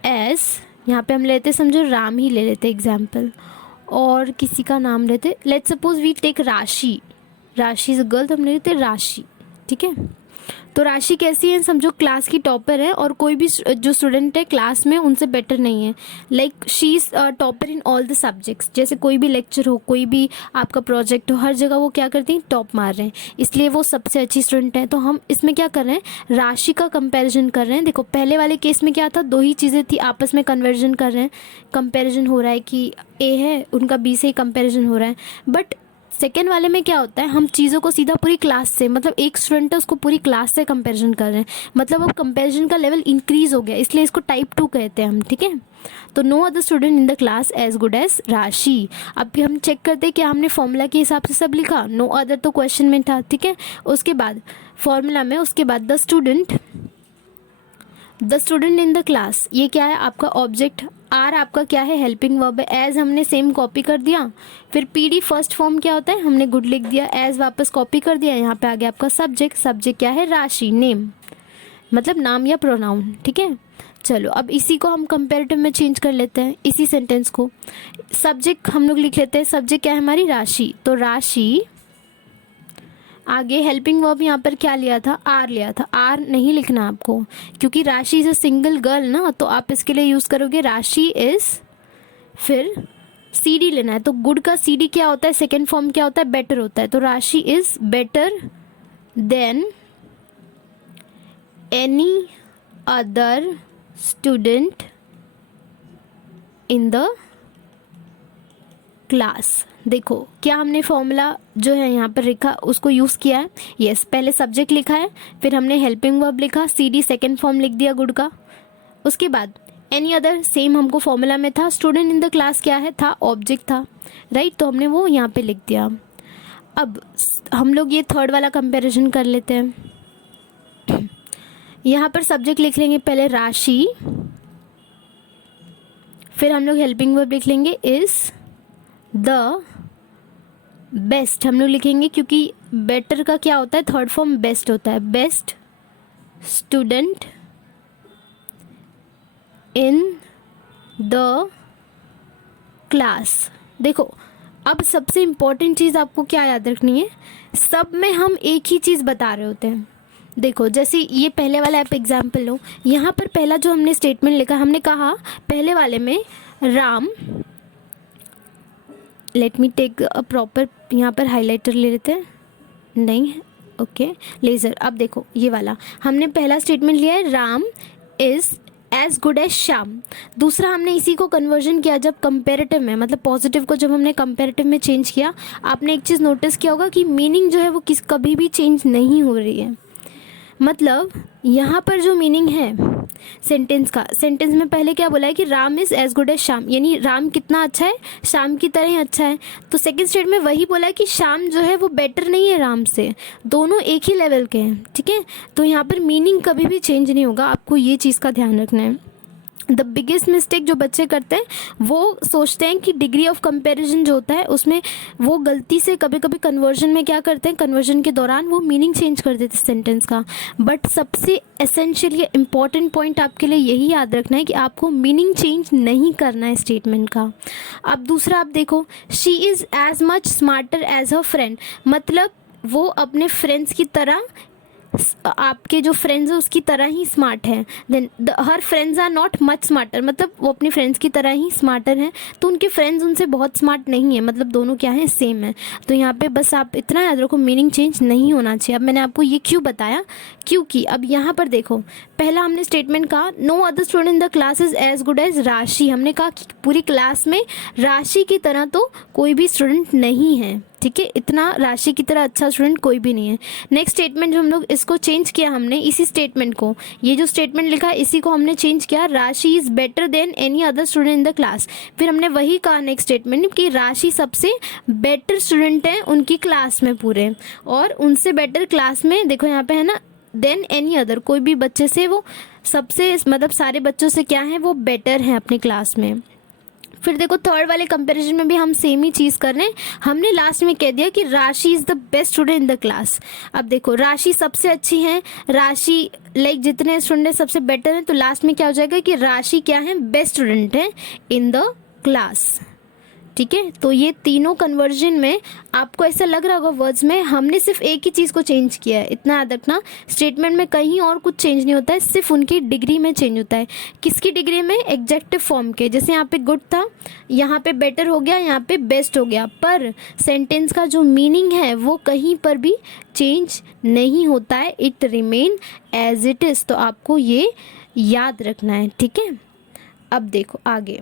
as, यहाँ पे हम लेते समझो राम ही ले लेते एग्जाम्पल, और किसी का नाम लेते, लेट्स सपोज वी टेक राशि, राशि इज अ गर्ल, तो हम ले लेते राशि, ठीक है। तो राशि कैसी है, समझो क्लास की टॉपर है और कोई भी जो स्टूडेंट है क्लास में उनसे बेटर नहीं है, like she is topper in all the subjects. जैसे कोई भी लेक्चर हो, कोई भी आपका प्रोजेक्ट हो, हर जगह वो क्या करती हैं, टॉप मार रहे हैं, इसलिए वो सबसे अच्छी स्टूडेंट है। तो हम इसमें क्या कर रहे हैं, राशि का कंपैरिजन कर रहे हैं। देखो पहले वाले केस में क्या था, 2 ही चीज़ें थी, आपस में कन्वर्जन कर रहे हैं, कंपेरिजन हो रहा है कि ए है उनका बी से ही कंपेरिजन हो रहा है। बट सेकेंड वाले में क्या होता है, हम चीज़ों को सीधा पूरी क्लास से, मतलब एक स्टूडेंट है उसको पूरी क्लास से कंपैरिजन कर रहे हैं, मतलब अब कंपैरिजन का लेवल इंक्रीज हो गया, इसलिए इसको टाइप 2 कहते हैं हम, ठीक है। तो no other student in the class as good as Rashi. अब हम चेक करते हैं कि हमने फॉर्मूला के हिसाब से सब लिखा, नो अदर तो क्वेश्चन में था, ठीक है। उसके बाद फॉर्मूला में, उसके बाद the student in the class, ये क्या है आपका ऑब्जेक्ट, आर आपका क्या है, हेल्पिंग वर्ब है, एज हमने सेम कॉपी कर दिया, फिर पीडी फर्स्ट फॉर्म क्या होता है, हमने गुड लिख दिया, एज वापस कॉपी कर दिया, यहाँ पे आ गया आपका सब्जेक्ट, सब्जेक्ट क्या है, राशि, नेम मतलब नाम या प्रोनाउन, ठीक है। चलो अब इसी को हम कंपेरेटिव में चेंज कर लेते हैं, इसी सेंटेंस को, सब्जेक्ट हम लोग लिख लेते हैं, सब्जेक्ट क्या है हमारी राशि, तो राशि, आगे हेल्पिंग वर्ब यहाँ पर क्या लिया था, आर लिया था, आर नहीं लिखना आपको क्योंकि राशि इज अ सिंगल गर्ल ना, तो आप इसके लिए यूज़ करोगे राशि इज, फिर सी डी लेना है, तो गुड का सी डी क्या होता है, सेकेंड फॉर्म क्या होता है, बेटर होता है, तो राशि is better than any other student in the class. देखो क्या हमने फॉर्मूला जो है यहाँ पर लिखा उसको यूज़ किया है, यस पहले सब्जेक्ट लिखा है, फिर हमने हेल्पिंग वर्ब लिखा, सी डी सेकेंड फॉर्म लिख दिया गुड का, उसके बाद एनी अदर सेम हमको फॉर्मूला में था, स्टूडेंट इन द क्लास क्या है था, ऑब्जेक्ट था, राइट, तो हमने वो यहाँ पे लिख दिया। अब हम लोग ये थर्ड वाला कंपैरिजन कर लेते हैं। यहाँ पर सब्जेक्ट लिख लेंगे पहले राशि, फिर हम लोग हेल्पिंग वर्ब लिख लेंगे इज द बेस्ट, हम लोग लिखेंगे क्योंकि बेटर का क्या होता है, थर्ड फॉर्म बेस्ट होता है, best student in the class. देखो अब सबसे इम्पॉर्टेंट चीज़ आपको क्या याद रखनी है, सब में हम एक ही चीज़ बता रहे होते हैं। देखो जैसे ये पहले वाला आप एग्जाम्पल लो, यहाँ पर पहला जो हमने स्टेटमेंट लिखा, हमने कहा पहले वाले में Ram, let me take a proper, यहाँ पर हाइलाइटर ले लेते हैं, नहीं ओके लेज़र। अब देखो ये वाला हमने पहला स्टेटमेंट लिया है, Ram is as good as Shyam. दूसरा हमने इसी को कन्वर्जन किया जब कंपेरेटिव में, मतलब पॉजिटिव को जब हमने कंपेरेटिव में चेंज किया, आपने एक चीज़ नोटिस किया होगा कि मीनिंग जो है वो कभी भी चेंज नहीं हो रही है। मतलब यहाँ पर जो मीनिंग है सेंटेंस का। सेंटेंस में पहले क्या बोला है कि Ram is as good as Shyam, यानी राम कितना अच्छा है, श्याम की तरह ही अच्छा है। तो सेकंड स्टेट में वही बोला है कि श्याम जो है वो बेटर नहीं है राम से, दोनों एक ही लेवल के हैं, ठीक है। तो यहाँ पर मीनिंग कभी भी चेंज नहीं होगा, आपको ये चीज़ का ध्यान रखना है। द बिगेस्ट मिस्टेक जो बच्चे करते हैं वो सोचते हैं कि डिग्री ऑफ कंपैरिजन जो होता है उसमें वो गलती से कभी कभी कन्वर्जन में क्या करते हैं, कन्वर्जन के दौरान वो मीनिंग चेंज कर देते हैं सेंटेंस का। बट सबसे एसेंशियल या इम्पॉर्टेंट पॉइंट आपके लिए यही याद रखना है कि आपको मीनिंग चेंज नहीं करना है स्टेटमेंट का। अब दूसरा आप देखो, she is as much smarter as her friend, मतलब वो अपने फ्रेंड्स की तरह, आपके जो फ्रेंड्स हैं उसकी तरह ही स्मार्ट है। Then her friends are not much smarter, मतलब वो अपनी फ्रेंड्स की तरह ही स्मार्टर हैं, तो उनके फ्रेंड्स उनसे बहुत स्मार्ट नहीं है, मतलब दोनों क्या हैं, सेम है। तो यहाँ पे बस आप इतना याद रखो, मीनिंग चेंज नहीं होना चाहिए। अब मैंने आपको ये क्यों बताया, क्योंकि अब यहाँ पर देखो, पहला हमने स्टेटमेंट कहा no other student in the class is as good as Rashi, हमने कहा कि पूरी क्लास में राशि की तरह तो कोई भी स्टूडेंट नहीं है, ठीक है, इतना राशि की तरह अच्छा स्टूडेंट कोई भी नहीं है। नेक्स्ट स्टेटमेंट जो हम लोग इसको चेंज किया हमने, इसी स्टेटमेंट को, ये जो स्टेटमेंट लिखा है इसी को हमने चेंज किया, राशि is better than any other student in the class. फिर हमने वही कहा नेक्स्ट स्टेटमेंट कि राशि सबसे बेटर स्टूडेंट है उनकी क्लास में पूरे, और उनसे बेटर क्लास में देखो यहाँ पे है ना, देन एनी अदर, कोई भी बच्चे से वो सबसे, मतलब सारे बच्चों से क्या है, वो बेटर हैं अपनी क्लास में। फिर देखो थर्ड वाले कंपैरिजन में भी हम सेम ही चीज़ कर रहे हैं, हमने लास्ट में कह दिया कि राशि is the best student in the class. अब देखो राशि सबसे अच्छी है, राशि लाइक जितने स्टूडेंट सबसे बेटर हैं, तो लास्ट में क्या हो जाएगा कि राशि क्या है, बेस्ट स्टूडेंट है इन द क्लास, ठीक है। तो ये तीनों कन्वर्जन में आपको ऐसा लग रहा होगा वर्ड्स में हमने सिर्फ एक ही चीज़ को चेंज किया है, इतना याद रखना, स्टेटमेंट में कहीं और कुछ चेंज नहीं होता है, सिर्फ उनकी डिग्री में चेंज होता है। किसकी डिग्री में, एग्जेक्टिव फॉर्म के, जैसे यहाँ पे गुड था, यहाँ पे बेटर हो गया, यहाँ पे बेस्ट हो गया, पर सेंटेंस का जो मीनिंग है वो कहीं पर भी चेंज नहीं होता है, it remain as it is. तो आपको ये याद रखना है, ठीक है। अब देखो आगे,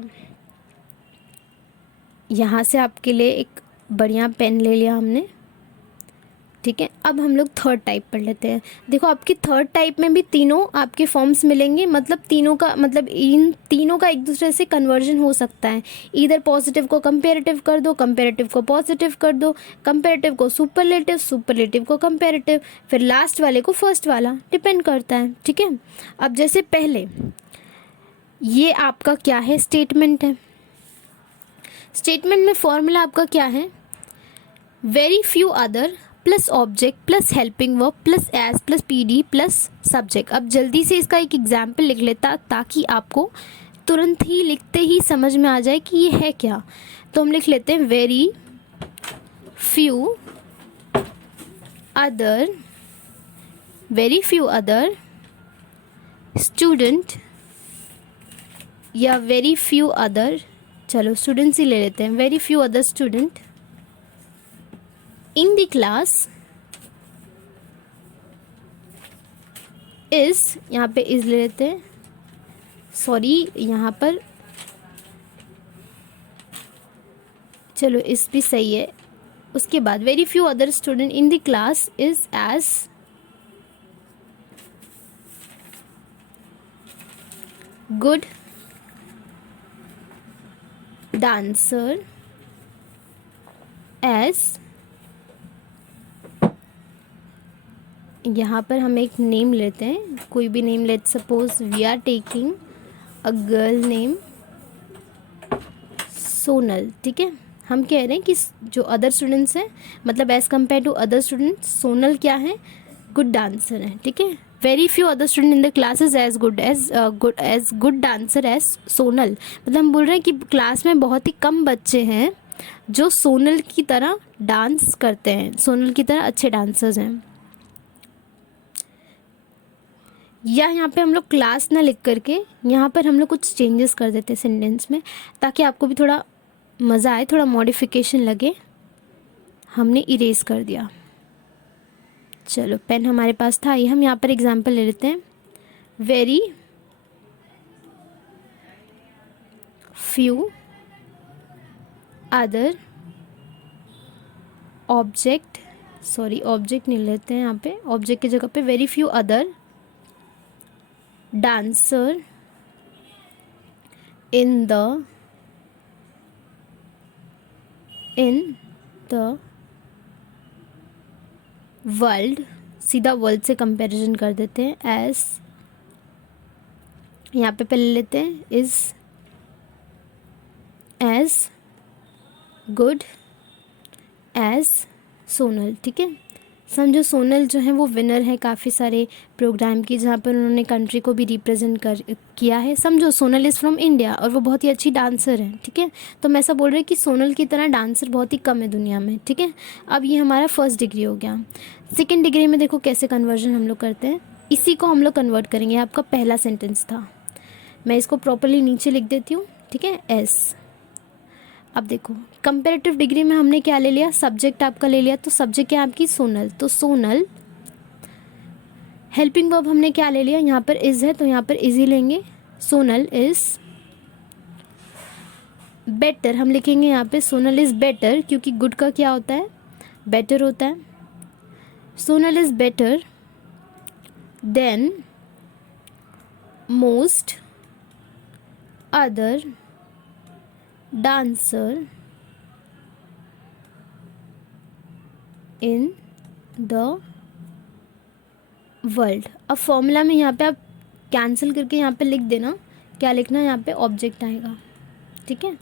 यहाँ से आपके लिए एक बढ़िया पेन ले लिया हमने, ठीक है। अब हम लोग थर्ड टाइप पढ़ लेते हैं। देखो आपकी थर्ड टाइप में भी तीनों आपके फॉर्म्स मिलेंगे, मतलब तीनों का, मतलब इन तीनों का एक दूसरे से कन्वर्जन हो सकता है, इधर पॉजिटिव को कंपेरेटिव कर दो, कंपेरेटिव को पॉजिटिव कर दो, कंपेरेटिव को सुपरलेटिव, सुपरलेटिव को कंपेरेटिव, फिर लास्ट वाले को फर्स्ट वाला, डिपेंड करता है, ठीक है। अब जैसे पहले ये आपका क्या है, स्टेटमेंट है। स्टेटमेंट में फॉर्मूला आपका क्या है, very few other plus object plus helping verb plus as plus PD plus subject. अब जल्दी से इसका एक एग्जाम्पल लिख लेता ताकि आपको तुरंत ही लिखते ही समझ में आ जाए कि ये है क्या। तो हम लिख लेते हैं वेरी फ्यू अदर स्टूडेंट, या वेरी फ्यू अदर, चलो स्टूडेंट्स ही ले लेते हैं, very few other student in the class is, यहाँ पे इज ले लेते हैं, सॉरी यहाँ पर, चलो इस भी सही है। उसके बाद very few other student in the class is as good dancer as, यहाँ पर हम एक नेम लेते हैं, कोई भी name, let suppose we are taking a girl name Sonal, ठीक है। हम कह रहे हैं कि जो अदर स्टूडेंट्स हैं, मतलब as compare to other students, Sonal क्या है, गुड डांसर है, ठीक है। Very few other student in the classes as good dancer as Sonal, मतलब हम बोल रहे हैं कि क्लास में बहुत ही कम बच्चे हैं जो सोनल की तरह डांस करते हैं, सोनल की तरह अच्छे डांसर्स हैं। या यहाँ पे हम लोग क्लास ना लिख करके यहाँ पर हम लोग कुछ चेंजेस कर देते हैं सेंटेंस में, ताकि आपको भी थोड़ा मज़ा आए, थोड़ा मॉडिफिकेशन लगे। हमने इरेज कर दिया, चलो पेन हमारे पास था, ये हम यहाँ पर एग्जाम्पल ले लेते हैं, very few other object, sorry object नहीं लेते हैं यहाँ पे, ऑब्जेक्ट की जगह पे very few other dancer in the world, सीधा वर्ल्ड से कंपैरिजन कर देते हैं, एज यहाँ पे पहले लेते हैं is as good as Sonal. ठीक है, समझो सोनल जो है वो विनर है काफ़ी सारे प्रोग्राम की जहाँ पर उन्होंने कंट्री को भी रिप्रेजेंट किया है। समझो सोनल इज़ फ्रॉम इंडिया और वो बहुत ही अच्छी डांसर है। ठीक है, तो मैं ऐसा बोल रही हूँ कि सोनल की तरह डांसर बहुत ही कम है दुनिया में। ठीक है, अब ये हमारा फर्स्ट डिग्री हो गया। सेकेंड डिग्री में देखो कैसे कन्वर्जन हम लोग करते हैं, इसी को हम लोग कन्वर्ट करेंगे। आपका पहला सेंटेंस था, मैं इसको प्रॉपरली नीचे लिख देती हूँ। ठीक है, एस। अब देखो कंपैरेटिव डिग्री में हमने क्या ले लिया, सब्जेक्ट आपका ले लिया, तो सब्जेक्ट क्या आपकी सोनल, तो सोनल। हेल्पिंग वर्ब हमने क्या ले लिया, यहाँ पर इज है तो यहाँ पर इज ही लेंगे, सोनल इज बेटर। हम लिखेंगे यहाँ पे सोनल इज बेटर, क्योंकि गुड का क्या होता है, बेटर होता है। Sonal is better than most other dancer in the world. अब फॉर्मूला में यहाँ पे आप कैंसिल करके यहाँ पे लिख देना, क्या लिखना है यहाँ पे, ऑब्जेक्ट आएगा। ठीक है,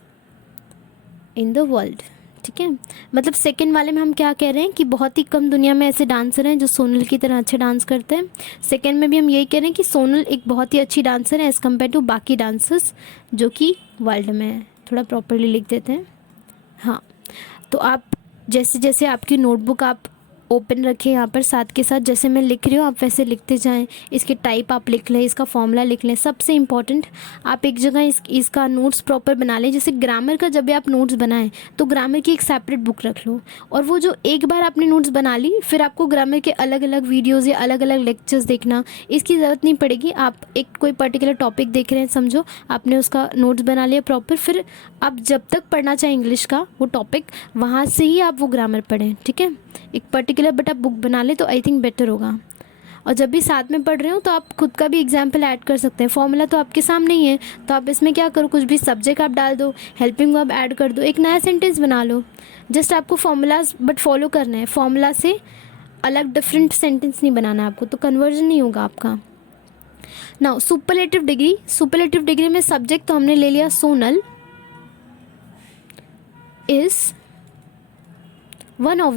इन द वर्ल्ड। ठीक है, मतलब सेकंड वाले में हम क्या कह रहे हैं कि बहुत ही कम दुनिया में ऐसे डांसर हैं जो सोनल की तरह अच्छे डांस करते हैं। सेकंड में भी हम यही कह रहे हैं कि सोनल एक बहुत ही अच्छी डांसर है एज़ कम्पेयर टू बाकी डांसर्स जो कि वर्ल्ड में है। थोड़ा प्रॉपरली लिख देते हैं। हाँ, तो आप जैसे जैसे आपकी नोटबुक आप ओपन रखें यहाँ पर साथ के साथ, जैसे मैं लिख रही हूँ आप वैसे लिखते जाएं। इसके टाइप आप लिख लें, इसका फॉर्मूला लिख लें। सबसे इम्पॉर्टेंट, आप एक जगह इसका नोट्स प्रॉपर बना लें। जैसे ग्रामर का जब भी आप नोट्स बनाएं तो ग्रामर की एक सेपरेट बुक रख लो, और वो जो एक बार आपने नोट्स बना ली फिर आपको ग्रामर के अलग अलग वीडियोज़ या अलग अलग लेक्चर्स देखना इसकी ज़रूरत नहीं पड़ेगी। आप एक कोई पर्टिकुलर टॉपिक देख रहे हैं, समझो आपने उसका नोट्स बना लिया प्रॉपर, फिर आप जब तक पढ़ना चाहें इंग्लिश का वो टॉपिक, वहाँ से ही आप वो ग्रामर पढ़ें। ठीक है, एक पर्टिकुलर बट आप बुक बना ले तो आई थिंक बेटर होगा। और जब भी साथ में पढ़ रहे हो तो आप खुद का भी एग्जाम्पल ऐड कर सकते हैं। फॉर्मूला तो आपके सामने ही है, तो आप इसमें क्या करो, कुछ भी सब्जेक्ट आप डाल दो, हेल्पिंग वर्ब ऐड कर दो, एक नया सेंटेंस बना लो। जस्ट आपको फॉर्मूलाज बट फॉलो करना है, फॉर्मूला से अलग डिफरेंट सेंटेंस नहीं बनाना आपको, तो कन्वर्जन नहीं होगा आपका। Now superlative degree, superlative degree में सब्जेक्ट तो हमने ले लिया Sonal is one of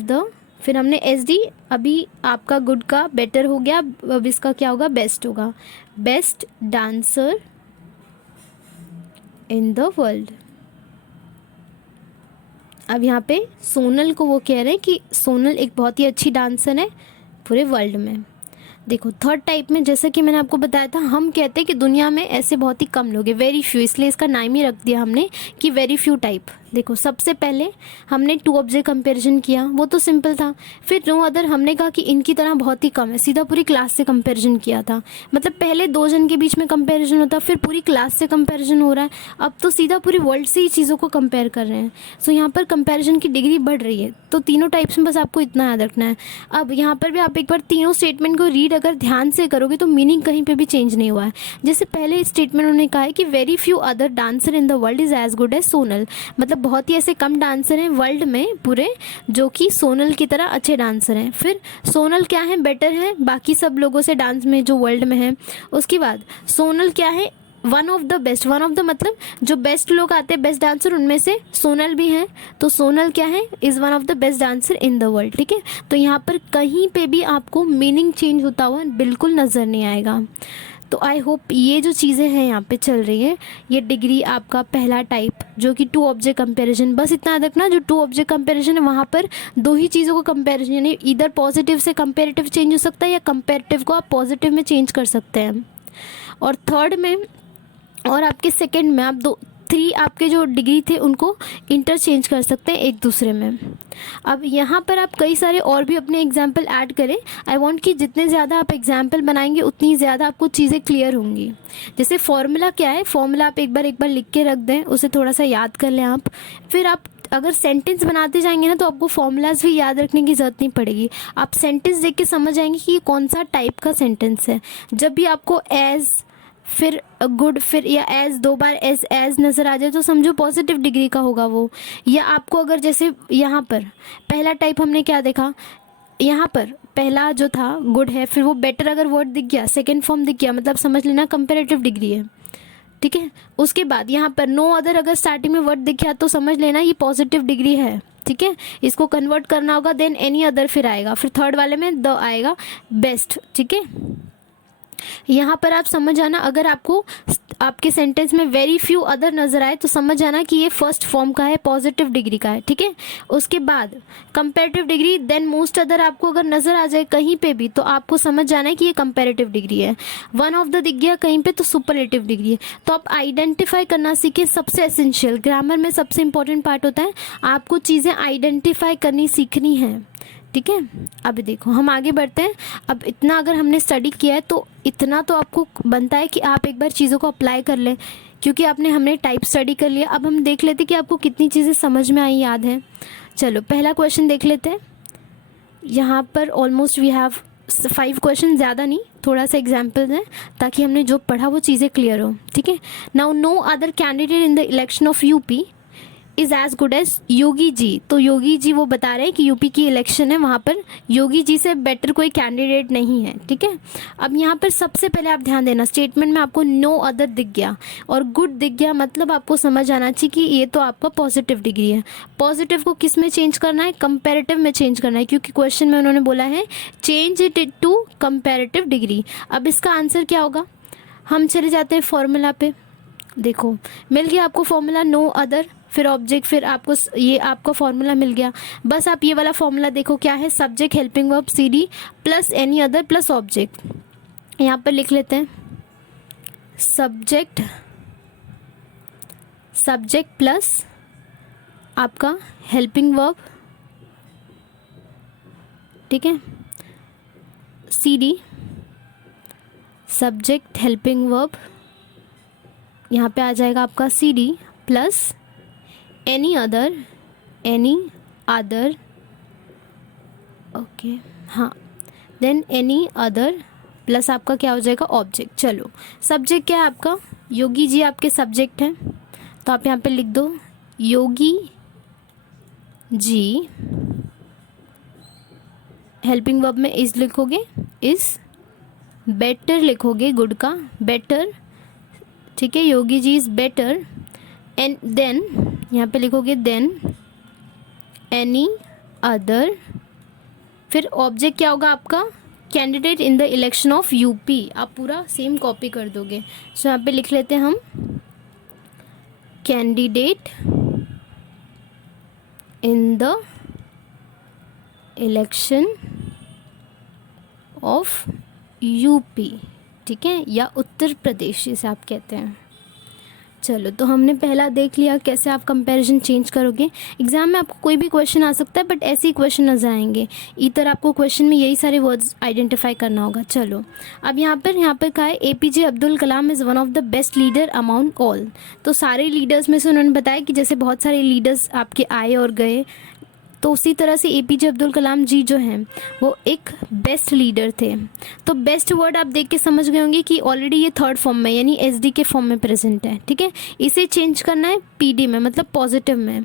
the, फिर हमने एस डी, अभी आपका गुड का बेटर हो गया, अब इसका क्या होगा, बेस्ट होगा, best dancer in the world. अब यहाँ पे सोनल को वो कह रहे हैं कि सोनल एक बहुत ही अच्छी डांसर है पूरे वर्ल्ड में। देखो थर्ड टाइप में, जैसा कि मैंने आपको बताया था, हम कहते हैं कि दुनिया में ऐसे बहुत ही कम लोग हैं, वेरी फ्यू, इसलिए इसका नाम ही रख दिया हमने कि वेरी फ्यू टाइप। देखो सबसे पहले हमने टू ऑब्जेक्ट कंपैरिजन किया, वो तो सिंपल था। फिर नो अदर, हमने कहा कि इनकी तरह बहुत ही कम है, सीधा पूरी क्लास से कंपैरिजन किया था। मतलब पहले दो जन के बीच में कंपैरिजन होता, फिर पूरी क्लास से कंपैरिजन हो रहा है, अब तो सीधा पूरी वर्ल्ड से ही चीज़ों को कंपेयर कर रहे हैं। सो यहाँ पर कंपैरिजन की डिग्री बढ़ रही है। तो तीनों टाइप्स में बस आपको इतना याद रखना है। अब यहाँ पर भी आप एक बार तीनों स्टेटमेंट को रीड अगर ध्यान से करोगे तो मीनिंग कहीं पर भी चेंज नहीं हुआ है। जैसे पहले स्टेटमेंट उन्होंने कहा है कि very few other dancer in the world is as good as Sonal, मतलब बहुत ही ऐसे कम डांसर हैं वर्ल्ड में पूरे जो कि सोनल की तरह अच्छे डांसर हैं। फिर सोनल क्या है, बेटर है बाकी सब लोगों से डांस में जो वर्ल्ड में है। उसके बाद सोनल क्या है, one of the best, one of the मतलब जो बेस्ट लोग आते हैं बेस्ट डांसर उनमें से सोनल भी है, तो सोनल क्या है, is one of the best dancer in the world. ठीक है, तो यहाँ पर कहीं पे भी आपको मीनिंग चेंज होता हुआ बिल्कुल नज़र नहीं आएगा। तो आई होप ये जो चीज़ें हैं यहाँ पे चल रही है, ये डिग्री आपका पहला टाइप जो कि टू ऑब्जेक्ट कंपैरिजन, बस इतना याद रखना, जो टू ऑब्जेक्ट कंपैरिजन है वहाँ पर दो ही चीज़ों को कंपैरिजन, यानी इधर पॉजिटिव से कंपैरेटिव चेंज हो सकता है या कंपैरेटिव को आप पॉजिटिव में चेंज कर सकते हैं। और थर्ड में और आपके सेकंड में आप थ्री आपके जो डिग्री थे उनको इंटरचेंज कर सकते हैं एक दूसरे में। अब यहाँ पर आप कई सारे और भी अपने एग्जाम्पल ऐड करें। आई वांट कि जितने ज़्यादा आप एग्जाम्पल बनाएंगे उतनी ज़्यादा आपको चीज़ें क्लियर होंगी। जैसे फॉर्मूला क्या है, फॉर्मूला आप एक बार लिख के रख दें, उसे थोड़ा सा याद कर लें आप। फिर आप अगर सेंटेंस बनाते जाएंगे ना तो आपको फॉर्मूलाज भी याद रखने की ज़रूरत नहीं पड़ेगी, आप सेंटेंस देख के समझ जाएंगे कि ये कौन सा टाइप का सेंटेंस है। जब भी आपको एज फिर गुड फिर या एज 2 बार एज नज़र आ जाए तो समझो पॉजिटिव डिग्री का होगा वो। या आपको अगर जैसे यहाँ पर पहला टाइप हमने क्या देखा, यहाँ पर पहला जो था गुड है, फिर वो बेटर अगर वर्ड दिख गया, सेकेंड फॉर्म दिख गया, मतलब समझ लेना कंपेरेटिव डिग्री है, ठीक है। उसके बाद यहाँ पर नो अदर अगर स्टार्टिंग में वर्ड दिख गया तो समझ लेना ये पॉजिटिव डिग्री है, ठीक है। इसको कन्वर्ट करना होगा, देन एनी अदर फिर आएगा, फिर थर्ड वाले में द आएगा, बेस्ट, ठीक है। यहाँ पर आप समझ आना, अगर आपको आपके सेंटेंस में वेरी फ्यू अदर नजर आए तो समझ आना कि ये फर्स्ट फॉर्म का है, पॉजिटिव डिग्री का है, ठीक है। उसके बाद comparative degree, than most other आपको अगर नजर आ जाए कहीं पे भी तो आपको समझ जाना है कि ये कंपैरेटिव डिग्री है। वन ऑफ द दिख गया कहीं पे तो सुपरलेटिव डिग्री है। तो आप आइडेंटिफाई करना सीखें, सबसे एसेंशियल ग्रामर में सबसे इंपॉर्टेंट पार्ट होता है, आपको चीज़ें आइडेंटिफाई करनी सीखनी है, ठीक है। अब देखो हम आगे बढ़ते हैं। अब इतना अगर हमने स्टडी किया है तो इतना तो आपको बनता है कि आप एक बार चीज़ों को अप्लाई कर लें, क्योंकि हमने टाइप स्टडी कर लिया। अब हम देख लेते हैं कि आपको कितनी चीज़ें समझ में आई, याद है। चलो पहला क्वेश्चन देख लेते हैं। यहाँ पर ऑलमोस्ट वी हैव 5 क्वेश्चन, ज़्यादा नहीं, थोड़ा सा एग्जाम्पल हैं ताकि हमने जो पढ़ा वो चीज़ें क्लियर हो, ठीक है। Now no other candidate in the election of UP is as good as Yogi ji. तो योगी जी वो बता रहे हैं कि यूपी की इलेक्शन है, वहाँ पर योगी जी से बेटर कोई कैंडिडेट नहीं है, ठीक है। अब यहाँ पर सबसे पहले आप ध्यान देना, स्टेटमेंट में आपको नो अदर दिख गया और गुड दिख गया, मतलब आपको समझ आना चाहिए कि ये तो आपका पॉजिटिव डिग्री है। पॉजिटिव को किस में चेंज करना है, कंपेरेटिव में चेंज करना है, क्योंकि क्वेश्चन में उन्होंने बोला है change it to comparative degree. अब इसका आंसर क्या होगा, हम चले जाते हैं फॉर्मूला पे। देखो मिल गया आपको फॉर्मूला, नो अदर फिर ऑब्जेक्ट, फिर आपको ये आपका फॉर्मूला मिल गया। बस आप ये वाला फॉर्मूला देखो क्या है, subject helping verb CD plus any other plus object. यहाँ पर लिख लेते हैं सब्जेक्ट प्लस आपका हेल्पिंग वर्ब, ठीक है, सीडी सब्जेक्ट हेल्पिंग वर्ब, यहाँ पे आ जाएगा आपका CD plus any other okay, हाँ, देन एनी अदर प्लस आपका क्या हो जाएगा ऑब्जेक्ट। चलो सब्जेक्ट क्या है आपका, योगी जी आपके सब्जेक्ट हैं, तो आप यहाँ पे लिख दो योगी जी, हेल्पिंग वर्ब में इज लिखोगे, इज, बेटर लिखोगे, गुड का बेटर, ठीक है, Yogi ji is better, and then यहाँ पे लिखोगे देन एनी अदर, फिर ऑब्जेक्ट क्या होगा आपका, candidate in the election of UP. आप पूरा सेम कॉपी कर दोगे। सो यहाँ पे लिख लेते हैं हम candidate in the election of UP, ठीक है, या उत्तर प्रदेश जिसे आप कहते हैं। चलो तो हमने पहला देख लिया कैसे आप कंपैरिजन चेंज करोगे। एग्जाम में आपको कोई भी क्वेश्चन आ सकता है, बट ऐसे ही क्वेश्चन नजर आएंगे, इधर आपको क्वेश्चन में यही सारे वर्ड्स आइडेंटिफाई करना होगा। चलो अब यहाँ पर कहा है APJ Abdul Kalam is one of the best leader among all. तो सारे लीडर्स में से उन्होंने बताया कि जैसे बहुत सारे लीडर्स आपके आए और गए, तो उसी तरह से एपीजे अब्दुल कलाम जी जो हैं वो एक बेस्ट लीडर थे। तो बेस्ट वर्ड आप देख के समझ गए होंगे कि ऑलरेडी ये थर्ड फॉर्म में यानी एसडी के फॉर्म में प्रेजेंट है, ठीक है। इसे चेंज करना है पीडी में, मतलब पॉजिटिव में।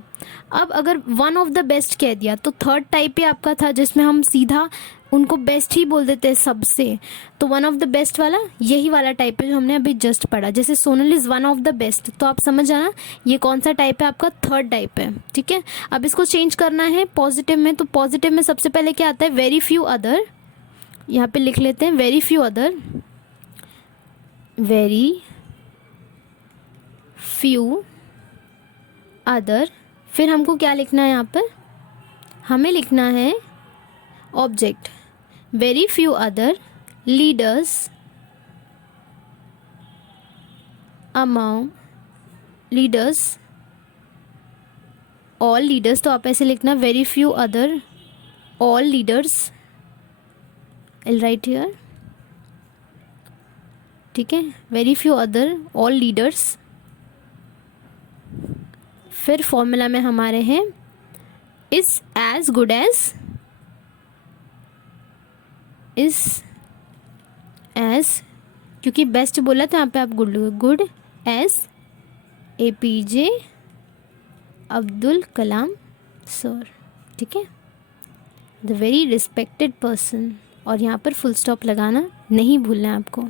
अब अगर वन ऑफ द बेस्ट कह दिया तो थर्ड टाइप ही आपका था जिसमें हम सीधा उनको बेस्ट ही बोल देते हैं सबसे, तो वन ऑफ द बेस्ट वाला यही वाला टाइप है जो हमने अभी जस्ट पढ़ा। जैसे Sonal is one of the best, तो आप समझ आना ये कौन सा टाइप है, आपका थर्ड टाइप है, ठीक है। अब इसको चेंज करना है पॉजिटिव में, तो पॉजिटिव में सबसे पहले क्या आता है, वेरी फ्यू अदर। यहाँ पे लिख लेते हैं very few other, very few other. फिर हमको क्या लिखना है, यहाँ पर हमें लिखना है object, very few other leaders among leaders, all leaders, तो आप ऐसे लिखना very few other all leaders, I'll write here, ठीक है, very few other all leaders. फिर फॉर्मूला में हमारे हैं is as good as, is as, क्योंकि बेस्ट बोला तो यहाँ पे आप गुड लोगे, good as APJ Abdul Kalam sir, ठीक है, द वेरी रिस्पेक्टेड पर्सन, और यहाँ पर फुल स्टॉप लगाना नहीं भूलना है आपको।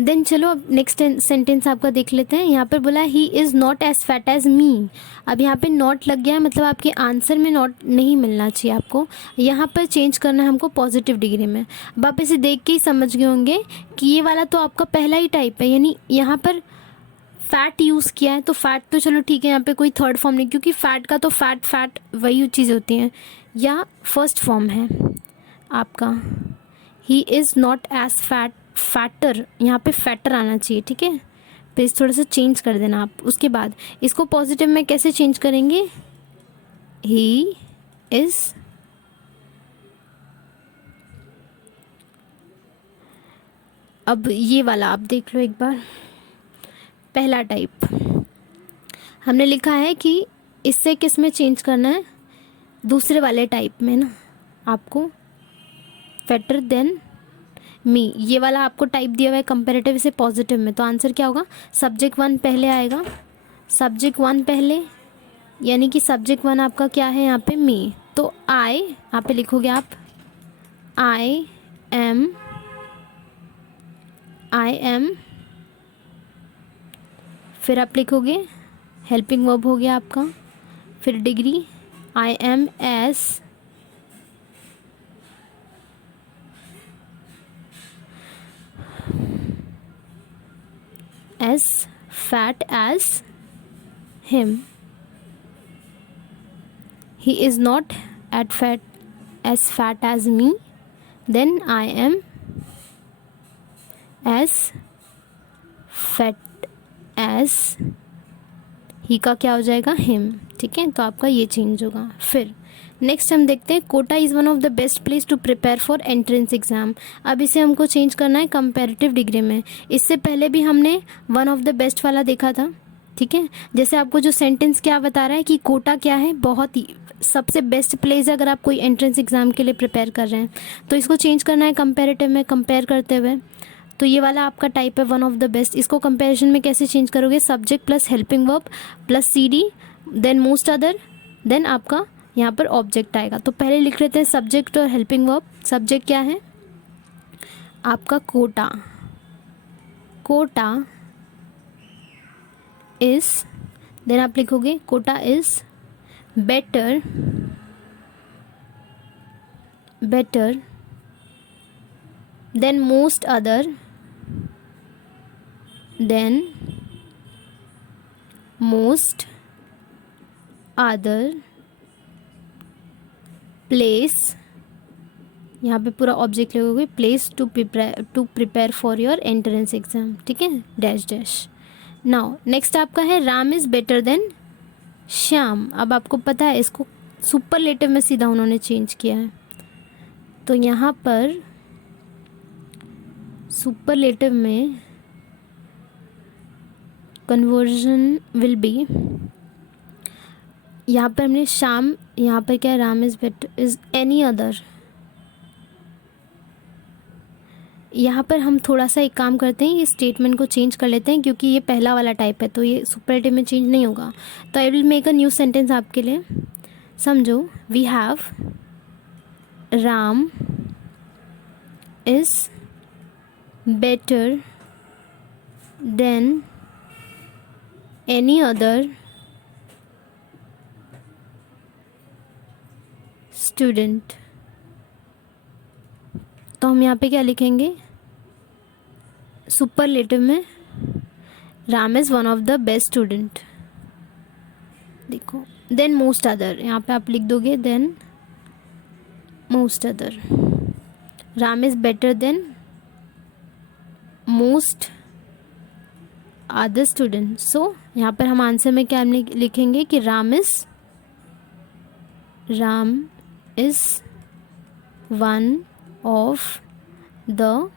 देन चलो अब नेक्स्ट सेंटेंस आपका देख लेते हैं। यहाँ पर बोला he is not as fat as me. अब यहाँ पे नॉट लग गया है, मतलब आपके आंसर में नॉट नहीं मिलना चाहिए आपको, यहाँ पर चेंज करना है हमको पॉजिटिव डिग्री में। अब आप इसे देख के ही समझ गए होंगे कि ये वाला तो आपका पहला ही टाइप है, यानी यहाँ पर फैट यूज़ किया है, तो फैट तो चलो ठीक है, यहाँ पे कोई थर्ड फॉर्म नहीं, क्योंकि फैट का तो फैट वही चीज़ होती हैं, या फर्स्ट फॉर्म है आपका ही इज़ नॉट एज फैटर, यहाँ पे फैटर आना चाहिए, ठीक है। फिर थोड़ा सा चेंज कर देना आप। उसके बाद इसको पॉजिटिव में कैसे चेंज करेंगे, ही इज़ अब ये वाला आप देख लो एक बार, पहला टाइप हमने लिखा है कि इससे किस में चेंज करना है, दूसरे वाले टाइप में ना आपको, बेटर देन मी, ये वाला आपको टाइप दिया हुआ है कंपैरेटिव से पॉजिटिव में, तो आंसर क्या होगा, सब्जेक्ट 1 पहले आएगा, सब्जेक्ट 1 पहले, यानी कि सब्जेक्ट 1 आपका क्या है यहाँ पे मी, तो आई यहाँ पे लिखोगे आप आई एम, फिर आप लिखोगे हेल्पिंग वर्ब हो गया आपका, फिर degree I am as fat as him, he is not as fat as me, then I am as fat as ही का क्या हो जाएगा him, ठीक है, तो आपका ये चेंज होगा। फिर नेक्स्ट हम देखते हैं Kota is one of the best place to prepare for entrance exam. अब इसे हमको चेंज करना है कंपैरेटिव डिग्री में। इससे पहले भी हमने वन ऑफ द बेस्ट वाला देखा था, ठीक है। जैसे आपको जो सेंटेंस क्या बता रहा है कि कोटा क्या है, बहुत ही सबसे बेस्ट प्लेस है अगर आप कोई एंट्रेंस एग्ज़ाम के लिए प्रिपेयर कर रहे हैं, तो इसको चेंज करना है कंपेरेटिव में, कंपेयर करते हुए। तो ये वाला आपका टाइप है वन ऑफ द बेस्ट। इसको कंपैरिजन में कैसे चेंज करोगे, subject plus helping verb plus CD, than most other, then आपका यहाँ पर ऑब्जेक्ट आएगा। तो पहले लिख लेते हैं सब्जेक्ट और हेल्पिंग वर्ब। सब्जेक्ट क्या है आपका कोटा, कोटा इज़, देन आप लिखोगे Kota is better than most other, than most other place, यहाँ पे पूरा ऑब्जेक्ट लगोगे, place to prepare for your entrance exam, ठीक है, डैश डैश। नाउ नेक्स्ट आपका है Ram is better than Shyam. अब आपको पता है इसको सुपरलेटिव में सीधा उन्होंने चेंज किया है, तो यहाँ पर सुपरलेटिव में कन्वर्जन विल बी, यहाँ पर हमने श्याम, यहाँ पर क्या है Ram is better is any other. यहाँ पर हम थोड़ा सा एक काम करते हैं, ये स्टेटमेंट को चेंज कर लेते हैं, क्योंकि ये पहला वाला टाइप है तो ये सुपरलेटिव में चेंज नहीं होगा। तो I will make a new sentence आपके लिए, समझो। We have Ram is better than any other student. तो हम यहाँ पे क्या लिखेंगे, सुपरलेटिव में Ram is one of the best student, देखो, देन मोस्ट अदर, यहाँ पे आप लिख दोगे than most other, Ram is better than most other student. So यहाँ पर हम आंसर में क्या लिखेंगे कि Ram is one of the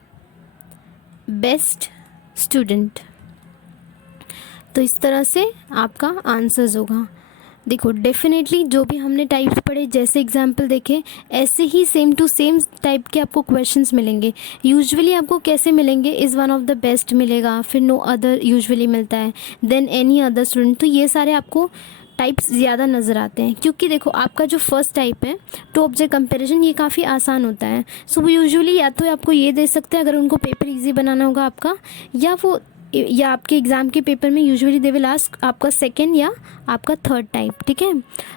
best student. तो इस तरह से आपका आंसर्स होगा। देखो डेफिनेटली जो भी हमने टाइप्स पढ़े, जैसे एग्जाम्पल देखे, ऐसे ही सेम टू सेम टाइप के आपको क्वेश्चंस मिलेंगे। यूजुअली आपको कैसे मिलेंगे, is one of the best मिलेगा, फिर नो अदर यूजुअली मिलता है, देन एनी अदर स्टूडेंट। तो ये सारे आपको टाइप्स ज़्यादा नज़र आते हैं, क्योंकि देखो आपका जो फर्स्ट टाइप है टू ऑब्जेक्ट कंपैरिजन, ये काफ़ी आसान होता है। सो वो यूजुअली या तो आपको ये दे सकते हैं अगर उनको पेपर इजी बनाना होगा आपका, या आपके एग्ज़ाम के पेपर में यूजुअली दे विल आस्क आपका सेकंड या आपका थर्ड टाइप। ठीक है,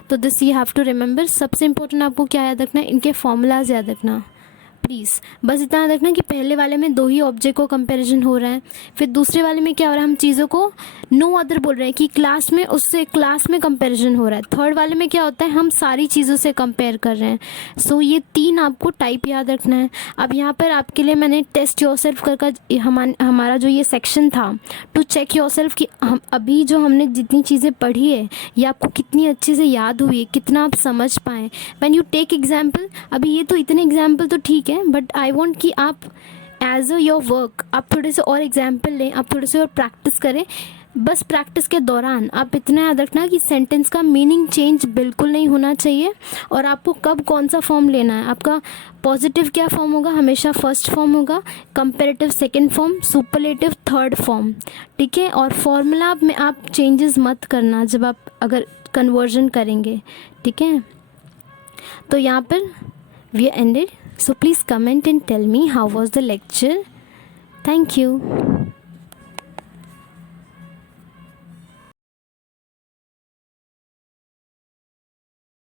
तो this you have to remember. सबसे इंपॉर्टेंट आपको क्या याद रखना है, इनके फॉर्मूलाज याद रखना प्लीज़। बस इतना याद रखना कि पहले वाले में 2 ही ऑब्जेक्ट को कंपैरिजन हो रहा है, फिर दूसरे वाले में क्या हो रहा है, हम चीज़ों को नो अदर बोल रहे हैं कि क्लास में उससे क्लास में कंपैरिजन हो रहा है। थर्ड वाले में क्या होता है, हम सारी चीज़ों से कंपेयर कर रहे हैं। सो ये 3 आपको टाइप याद रखना है। अब यहाँ पर आपके लिए मैंने टेस्ट योरसेल्फ कर हमारा जो ये सेक्शन था टू चेक योरसेल्फ कि हम अभी जो हमने जितनी चीज़ें पढ़ी है ये आपको कितनी अच्छे से याद हुई है, कितना आप समझ पाएँ। व्हेन यू टेक एग्जाम्पल, अभी ये तो इतने एग्जाम्पल तो ठीक है, बट आई वॉन्ट कि आप एज अ योर वर्क आप थोड़े से और एग्जाम्पल लें, आप थोड़े से और प्रैक्टिस करें। बस प्रैक्टिस के दौरान आप इतना याद रखना कि सेंटेंस का मीनिंग चेंज बिल्कुल नहीं होना चाहिए, और आपको कब कौन सा फॉर्म लेना है। आपका पॉजिटिव क्या फॉर्म होगा, हमेशा फर्स्ट फॉर्म होगा, comparative second form, superlative third form. ठीक है, और फॉर्मूला में आप चेंजेस मत करना जब आप अगर कन्वर्जन करेंगे। ठीक है, तो यहाँ पर we are ended. So please comment and tell me how was the lecture. Thank you.